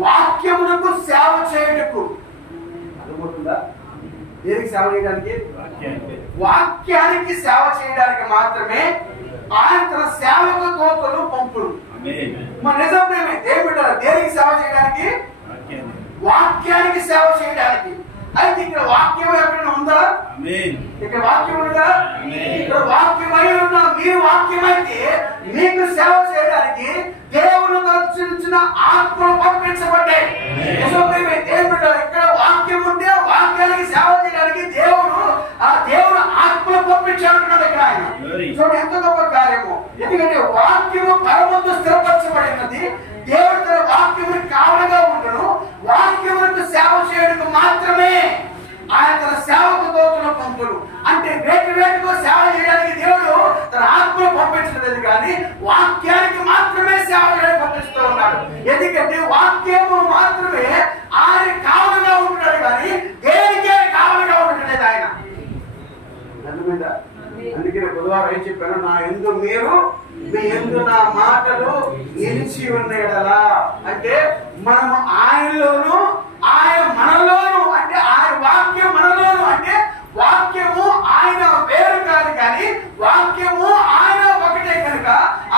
వాక్యములకు సేవ చేయటకు అర్థమవుతుందా? దేనికి సేవ చేయడానికి? వాక్యానికి సేవ చేయడానికి మాత్రమే ఆయన తన సేవక దూతలు పంపుడు. మన నిజమే దేవుడు దేనికి సేవ చేయడానికి? వాక్యానికి సేవ చేయడానికి. అయితే ఇక్కడ వాక్యం ఎక్కడైనా ఉందా? ఇక్కడ వాక్యం ఉందా? ఇక్కడ వాక్యమై ఉన్నా మీరు వాక్యమైతే మీకు సేవ చేయడానికి దేవుడు దర్శించిన ఆత్మలు పంపించబడ్డాయి. దేవుడు ఇక్కడ వాక్యం ఉంటే వాక్యానికి సేవ చేయడానికి దేవుడు ఆ దేవుడు ఆత్మలు పంపించాలంటున్నాడు ఇక్కడ ఆయన. చూడండి ఎంత గొప్ప కార్యము. ఎందుకంటే వాక్యము పరమందు స్థిరపరచబడినది. దేవుడు తన వాక్యమునికి కావలిగా ఉండను. వాక్యములకు సేవ చేయడానికి మాత్రమే ఆయన తన సేవకు దూతను పంపును. అంటే వేటిగా సేవ చేయడానికి దేవుడు తన ఆత్మను పంపించలేదు, కానీ వాక్యానికి మాత్రమే సేవ చేయడానికి పంపిస్తూ ఉన్నాడు. ఎందుకంటే వాక్యము మాత్రమే ఆయన కావలిగా ఉంటున్నాడు, కానీ దేనికే కావలిగా ఉండట్లేదు ఆయన. అందుకే బుధవారం ఏం చెప్పాను? నా యందు మీరు, మీ యందు నా మాటలు నిలిచి ఉన్నాయలా. అంటే మనము ఆయనలోను, ఆయన మనలోను. అంటే ఆయన వాక్యం మనలోను. అంటే వాక్యము ఆయన వేరు కాదు, కానీ వాక్యము ఆయన ఒకటే కనుక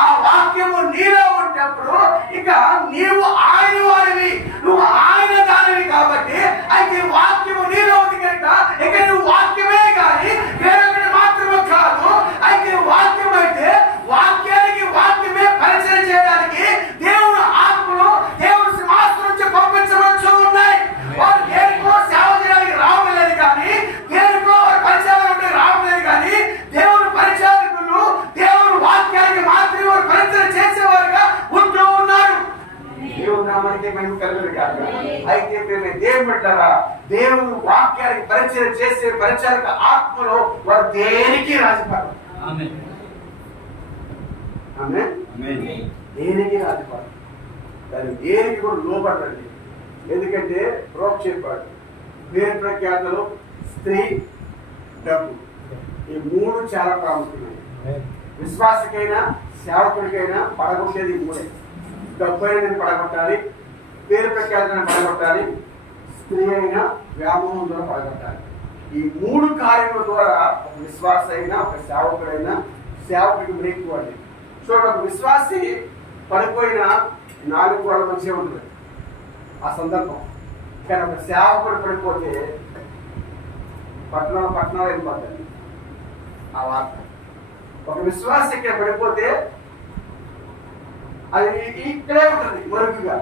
ఆ వాక్యము నీలో ఉంటప్పుడు ఇక నీవు ఆయన వారివి, నువ్వు ఆయన దానివి. కాబట్టి అయితే వాక్యము నీలో ఉంది కనుక ఇక నువ్వు వాక్యమే కానీ వేరొకటి మాత్రమే కాదు. అయితే వాక్యం అయితే వాక్యానికి వాక్యమే పరిచయం చేయడానికి దేవుడు ఆత్మలు దేవుడు సింహాసనం నుంచి పంపించవచ్చు ఉన్నాయి. వారు దేనికో సేవ చేయడానికి రావలేదు, కానీ దేనికో పరిచయాలు రావలేదు, కానీ దేవుడు పరిచారకులు దేవుడు వాక్యానికి మాత్రమే వారు పరిచయం చేసేవారుగా ఉంటూ ఉన్నారు. దేవుడు నామానికి మేము కలుగురు కాక. అయితే దేవుడు పెట్టారా? దేవుడు వాక్యానికి పరిచయం చేసే పరిచారక ఆత్మలో వారు దేనికి రాజపడరు. దేనికి రాజపడరు, దాని దేనికి కూడా లోపడండి. ఎందుకంటే ప్రోక్ చెప్పాడు, పేరు ప్రఖ్యాతలు, స్త్రీ, డబ్బు, ఈ మూడు చాలా ప్రాముఖ్యమైనవి. విశ్వాసకైనా సేవకుడికైనా పడగొట్టేది మూడే. డబ్బు అయినా నేను పడగొట్టాలి, పేరు ప్రఖ్యాతలను పడగొట్టాలి, స్త్రీ అయినా వ్యామోహం ద్వారా పడగొట్టాలి. ఈ మూడు కార్యముల ద్వారా ఒక విశ్వాస అయినా ఒక సేవకుడైనా సేవకుడికి బ్రేక్ ఇవ్వండి. చూడండి, ఒక విశ్వాసి పడిపోయిన 4 గోడల మధ్య ఉంటుంది ఆ సందర్భం. కానీ ఒక సేవకుడు పడిపోతే పట్టణాలు వెళ్ళిపోతాయి ఆ వార్త. ఒక విశ్వాసి ఇక్కడ పడిపోతే అది ఇక్కడే ఉంటుంది మరుగుగా.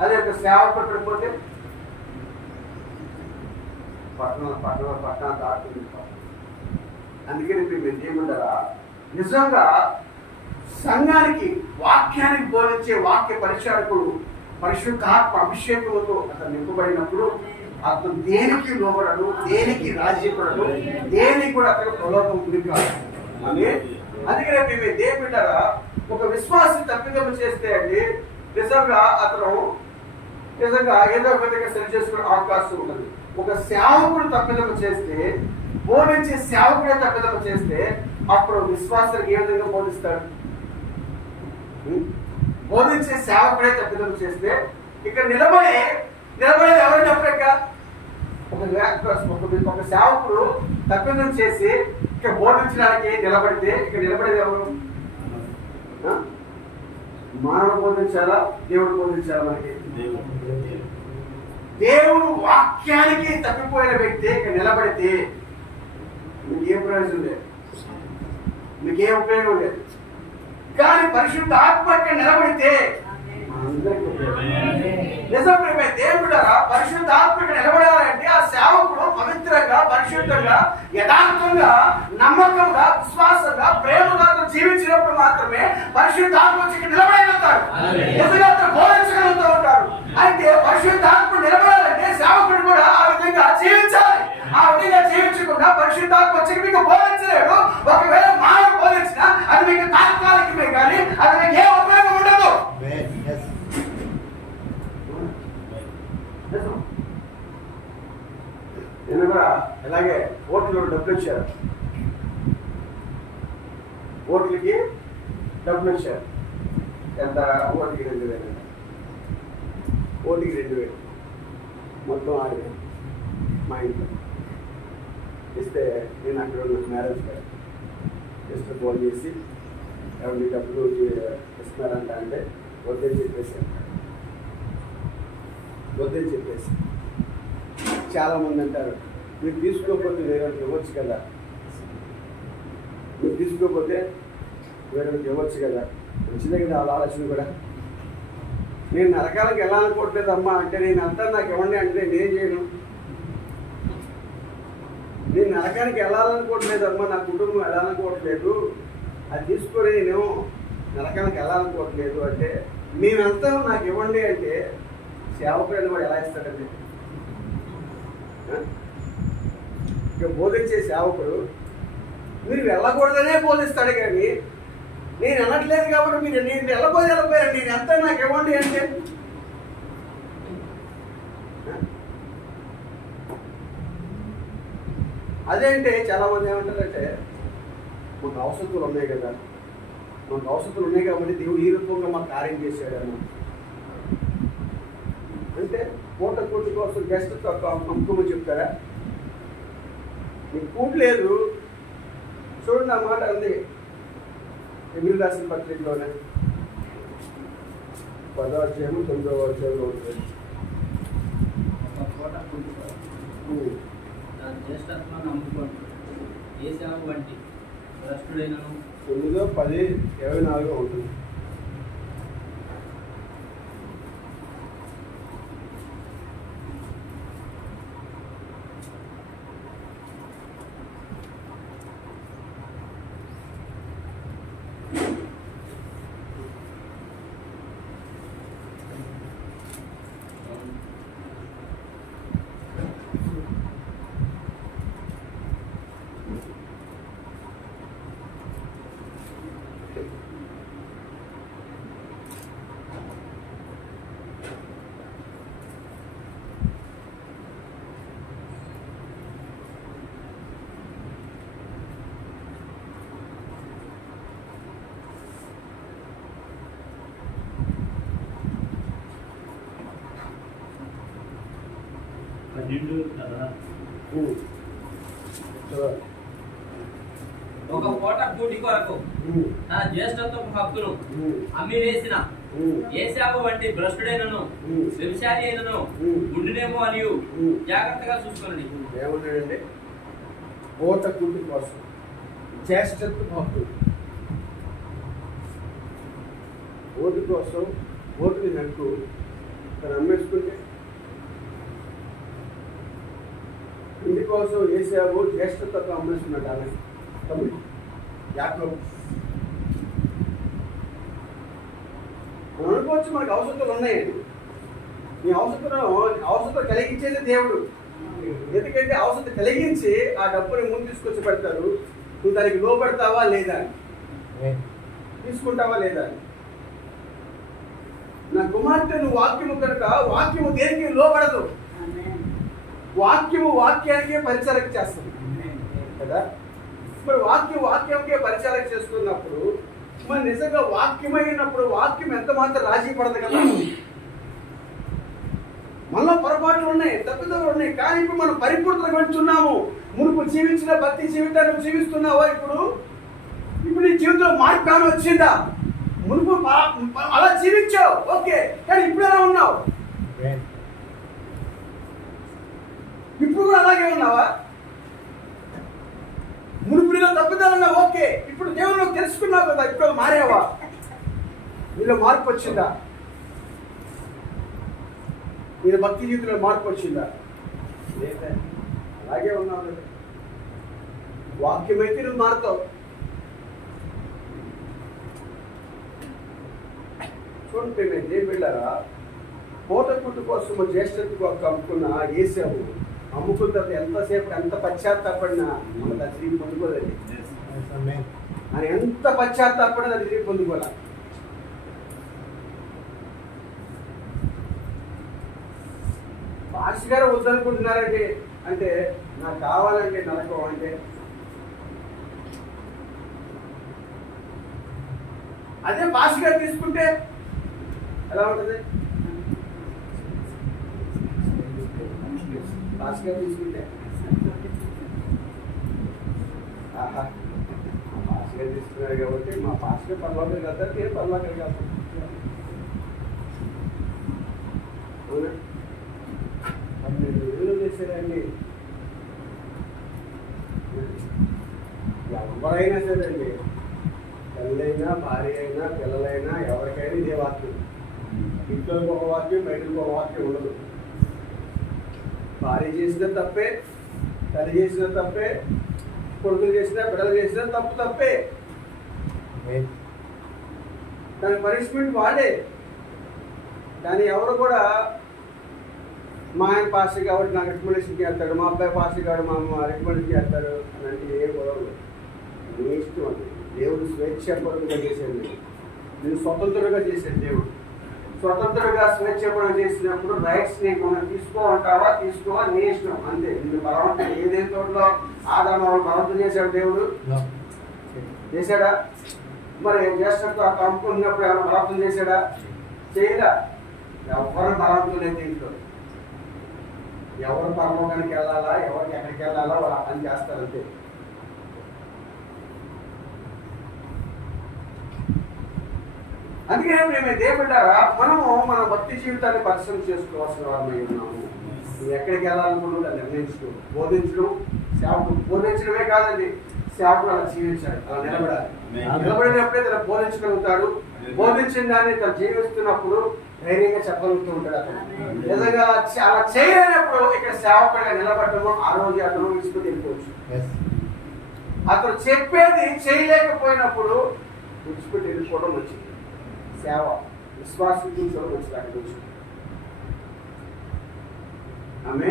అదే ఒక సేవకుడు పడిపోతే పట్టణాలు దాటుతుంది. అందుకని మీరు ఏముంటారా నిజంగా సంఘానికి వాక్యానికి బోధించే వాక్య పరిచారకుడు పరిశుద్ధాత్మ అభిషేకంతో అతను నింపబడినప్పుడు అతను దేనికి లోబడడు, దేనికి రాజ్యపడడు, దేనికి కూడా అతను ప్రలోభం గురి కాదు. అందుకనే మేము దేవుడారా ఒక విశ్వాసం తప్పిదం చేస్తే అండి నిజంగా అతను నిజంగా ఏదో ఒక విధంగా సరి చేసుకునే అవకాశం ఉంటుంది. ఒక సేవకుడు తప్పిదం చేస్తే, బోధించే సేవకుడే తప్పిదం చేస్తే అప్పుడు విశ్వాసానికి ఏ విధంగా బోధిస్తాడు? బోధించే సేవకుడే తప్పిదం చేస్తే ఇక్కడ నిలబడి ఎవరు చెప్పలేక ఒక సేవకుడు తప్పిదం చేసి ఇక్కడ బోధించడానికి నిలబడితే ఇక్కడ నిలబడేది ఎవరు? మానవుడు బోధించాలా, దేవుడు బోధించాలా? మనకి దేవుడు వాక్యానికి తప్పిపోయిన వ్యక్తి ఇక్కడ నిలబడితే మీకేం ప్రయోజనం లేదు, మీకేం ఉపయోగం లేదు. కానీ పరిశుద్ధ ఆత్మ ఇక్కడ నిలబడితే నిజమే దేవుడారా పరిశుద్ధ ఆత్మ ఇక్కడ నిలబడాలంటే ఆ సేవకుడు పవిత్రంగా, పరిశుద్ధంగా, యథార్థంగా, నమ్మకంగా, విశ్వాసంగా, ప్రేమగా జీవించినప్పుడు మాత్రమే పరిశుద్ధ ఆత్మ ఇక్కడ నిలబడగలుగుతాడు, నిజంగా బోధించగలుగుతూ ఉంటాడు. అయితే పరిశుద్ధ ఆత్మ నిలబడాలంటే సేవకుడు కూడా ఆ విధంగా జీవించాలి. ఆ విధంగా జీవించకుండా పరిశుద్ధాత్మ వచ్చి మీకు బోధించలేడు. ఒకవేళ మానవ బోధించినా అది మీకు తాత్కాలికమే కానీ అది మీకు ఏ ఉపయోగం ఉండదు. నేను కూడా ఇలాగే ఓట్లలో డబ్బులు ఇచ్చారు, ఓట్లకి డబ్బులు ఇచ్చారు. ఎంత? ఓటుకి 2000, ఓటుకి 2000, మొత్తం 6000 మా ఇంట్లో ఇస్తే నేను అక్కడ ఉన్న మ్యారేజ్ గారు జస్ట్ ఫోన్ చేసి ఎవరి డబ్బులు ఇస్తున్నారంట అంటే వద్దని చెప్పేసి చాలామంది అంటారు మీరు తీసుకోకపోతే వేరేకి ఇవ్వచ్చు కదా, మీరు తీసుకోకపోతే వేరేకి ఇవ్వచ్చు కదా. మంచిదే కదా వాళ్ళ ఆలోచన కూడా. నేను నరకాలకు వెళ్ళాలనుకోవట్లేదు అమ్మా అంటే నేను అంతా నాకు ఇవ్వండి అంటే నేను చేయను. నేను నరకానికి వెళ్ళాలనుకోవట్లేదు అమ్మా, నా కుటుంబం వెళ్ళాలనుకోవట్లేదు, అది తీసుకొని నేను నరకానికి వెళ్ళాలనుకోవట్లేదు అంటే మేమెంతా నాకు ఇవ్వండి అంటే సేవకుడు కూడా ఎలా ఇస్తాడండి? ఇక బోధించే సేవకుడు మీరు వెళ్ళకూడదనే బోధిస్తాడు కానీ నేను అనట్లేదు కాబట్టి మీరు నేను వెళ్ళపోయారు, నేను ఎంత నాకు ఇవ్వండి అంటే అదేంటే చాలా మంది ఏమంటారంటే మాకు అవసరాలు ఉన్నాయి కదా, మాకు అవసరాలు ఉన్నాయి కాబట్టి దేవుడు ఈ రూపంగా మాకు కార్యం చేశాడన్న అంటే పూట కూటి కోసం గెస్ట్ పంపుకోమని చెప్తారా? మీకు కూటు లేదు చూడండి. ఆ మాట అంది ఎమిలి రాసిన పత్రికలోనే 10వ అధ్యాయం 9వ అధ్యాయంలో ఉంటుంది. జ్యేష్ఠత్వాన్ని నమ్ముకోండి, ఏ సేవ వంటి భ్రష్టుడైనను 9, 10, 24 ఉంటుంది. ఒక పూట కూటి కొరకు తన జ్యేష్ఠత్వపు హక్కును అమ్మివేసిన ఏశావు వంటి భ్రష్టుడైనను వ్యభిచారి అయినను గుండెనేమో అని జాగ్రత్తగా చూసుకోండి. ఏమన్నాడండి? పూట కూటి కోసం జ్యేష్ఠత్వపు హక్కు, ఓటు కోసం ఓటుని హక్కు తను అమ్మేసుకుంటే ఇందుకోసం ఏసావు జ్యేష్ఠతత్వం అమ్మేస్తున్నాడు ఆమె తమ్ముడు యాకోబు. మనం అనుకోవచ్చు మనకు అవసరాలు ఉన్నాయండి. నీ అవసరం కలిగించేది దేవుడు. ఎందుకంటే అవసరం కలిగించి ఆ డబ్బుని ముందు తీసుకొచ్చి పెడతారు. నువ్వు దానికి లోపడతావా లేదా, తీసుకుంటావా లేదా. నా కుమార్తె నువ్వు వాక్యము కనుక వాక్యము దేనికి లోపడదు. వాక్యానికే పరిచారక చేస్తుంది కదా. మరి వాక్యంకే పరిచారక చేస్తున్నప్పుడు మరి నిజంగా వాక్యమైనప్పుడు వాక్యం ఎంత మాత్రం రాజీ పడదు కదా. మనలో పొరపాట్లు ఉన్నాయి, తప్పిదాలు ఉన్నాయి. కానీ ఇప్పుడు మనం పరిపూర్ణంగా వెళ్తున్నాము. మునుపు జీవించిన భక్తి జీవితాన్ని జీవిస్తున్నావా? ఇప్పుడు నీ జీవితంలో మార్పు కానీ వచ్చిందా? మునుపు అలా జీవించావు, ఓకే. కానీ ఇప్పుడు ఎలా ఉన్నావు? ఇప్పుడు కూడా అలాగే ఉన్నావా? మునుపు నీలో తప్పిదాలు ఉన్నావు, ఓకే. ఇప్పుడు దేవుడు తెలుసుకున్నావు కదా, ఇప్పుడు మారావా? నీలో మార్పు వచ్చిందా? నీ భక్తి జీవితంలో మార్పు వచ్చిందా? లేదా, అలాగే ఉన్నావు కదా. వాక్యమైతే నువ్వు మారుతావు. చూడండి, నేను వెళ్ళారా పూట పుట్టు కోసం జ్యేష్ఠతకు అమ్ముకున్న ఏసావు అమ్ముకున్న తర్వాత ఎంతసేపు ఎంత పశ్చాత్తాపడినా మనకు అది తిరిగి పొందుకోదండి. అని ఎంత పశ్చాత్తాపడినా అది తిరిగి పొందుకోలే. పాస్ గారు వద్దనుకుంటున్నారండి అంటే నాకు కావాలంటే నరకం అంటే అదే పాస్ గారు తీసుకుంటే ఎలా ఉంటుంది? పాస్ గారు తీసుకుంటే ఆహా పాస్ గారు తీసుకున్నారు కాబట్టి మా పాస్ గారు పర్వాలేదు కదా, నేను పర్వాలేదు కాదు. అవునా? మీరు చేశారండి. ఎవరైనా సరే అండి, తల్లి భార్య అయినా పిల్లలైనా ఎవరికైనా ఇదే వాక్యం. ఇంట్లో ఒక వాక్యం, బయటకు ఒక వాక్యం ఉండదు. భార్య చేసిన తప్పే, తల్లి చేసిన తప్పే, కొడుకులు చేసినా బిడ్డలు చేసినా తప్పే. దాని పనిష్మెంట్ వాడే. కానీ ఎవరు కూడా మా ఆయన పాస్టర్ కాబట్టి నాకు రికమెండేషన్ చేస్తాడు, మా అబ్బాయి పాస్టర్ కాబట్టి మా అమ్మ రికమెండేషన్ చేస్తారు అలాంటి ఏ గొడవలు. నీ ఇష్టం అది. దేవుడు స్వేచ్ఛపరంగా చేశాడు. నేను స్వతంత్రంగా చేశాడు దేవుడు. స్వతంత్రంగా స్వేచ్ఛపరంగా చేసినప్పుడు రైట్స్ నీకు తీసుకోమంటావా, తీసుకోవా, నీ ఇష్టం అంతే. నిన్ను బలవంతం ఏదే తోటలో ఆదాము బలవంతం చేశాడు దేవుడు? చేశాడా? మరి జ్యేష్ఠతో కమ్ముకున్నప్పుడు ఎవరు బలవంతం చేశాడా? చేయడా? ఎవరు బలవంతం లేదు దీంట్లో. ఎవరు పరలోకానికి వెళ్ళాలా, ఎవరికి ఎక్కడికి వెళ్ళాలా వాళ్ళు ఆ పని చేస్తారంతే. అందుకే మేము దేవుడారా మనము మన భక్తి జీవితాన్ని పరిశ్రమ చేసుకోవాల్సిన వారమై ఉన్నాము. నువ్వు ఎక్కడికి వెళ్ళాలనుకుంటున్నా నిర్ణయించడం, బోధించడం. సేవకుడు బోధించడమే కాదండి, సేవకుడు అలా జీవించాలి, అలా నిలబడాలి. నిలబడినప్పుడే తను బోధించగలుగుతాడు. బోధించిన దాన్ని తను జీవిస్తున్నప్పుడు ధైర్యంగా చెప్పగలుగుతూ ఉంటాడు. అతను నిజంగా అలా చేయలేనప్పుడు ఇక్కడ సేవకుడిగా నిలబడటము ఆ రోజు అతను విసుకు వెళ్ళిపోవచ్చు. అతను చెప్పేది చేయలేకపోయినప్పుడు విడిచిపెట్టి వెళ్ళిపోవడం వచ్చింది. సేవ విశ్వాసం చూసుకోవడం వచ్చింది అక్కడి నుంచి. ఆమె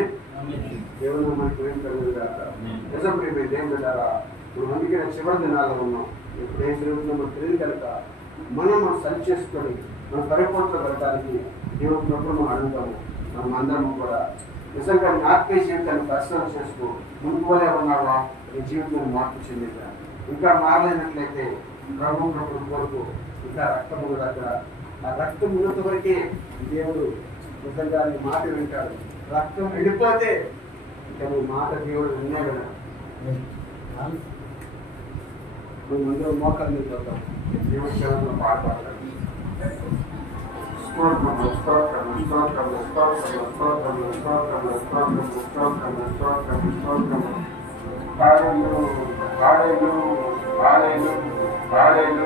దేవుడు మనకు ఏం కలుగుతారా? నిజం ప్రేమ దేవుడు ద్వారా మనం అందుకే చివరి దినాల్లో ఉన్నాం. ఇప్పుడు ఏం జరుగుతుందో తెలియదు కనుక మనం సరి చేసుకొని మనం పరిపూర్ణపడటానికి దేవుడు ప్రభుత్వం మనం అడుగుతాము. మనం అందరం కూడా నిజంగా ఆత్మీయ జీవితాన్ని పరిశ్రమ చేసుకో. ముందుకోలే ఉన్నావా? నీ జీవితాన్ని మార్పు చెందిందా? ఇంకా మారలేనట్లయితే ప్రభు కొరకు ఇంకా రక్తము దగ్గర ఆ రక్తం ఉన్నంత వరకే దేవుడు నిజంగా నీ మాట వింటాడు. రక్తం వెళ్ళిపోతే ఇంకా నీ మాట దేవుడు విన్నా కదా. నువ్వు అందరూ మోకాలు మీద వద్దాం. దేవుడి సేవలో పాడతాడు. పాడేలు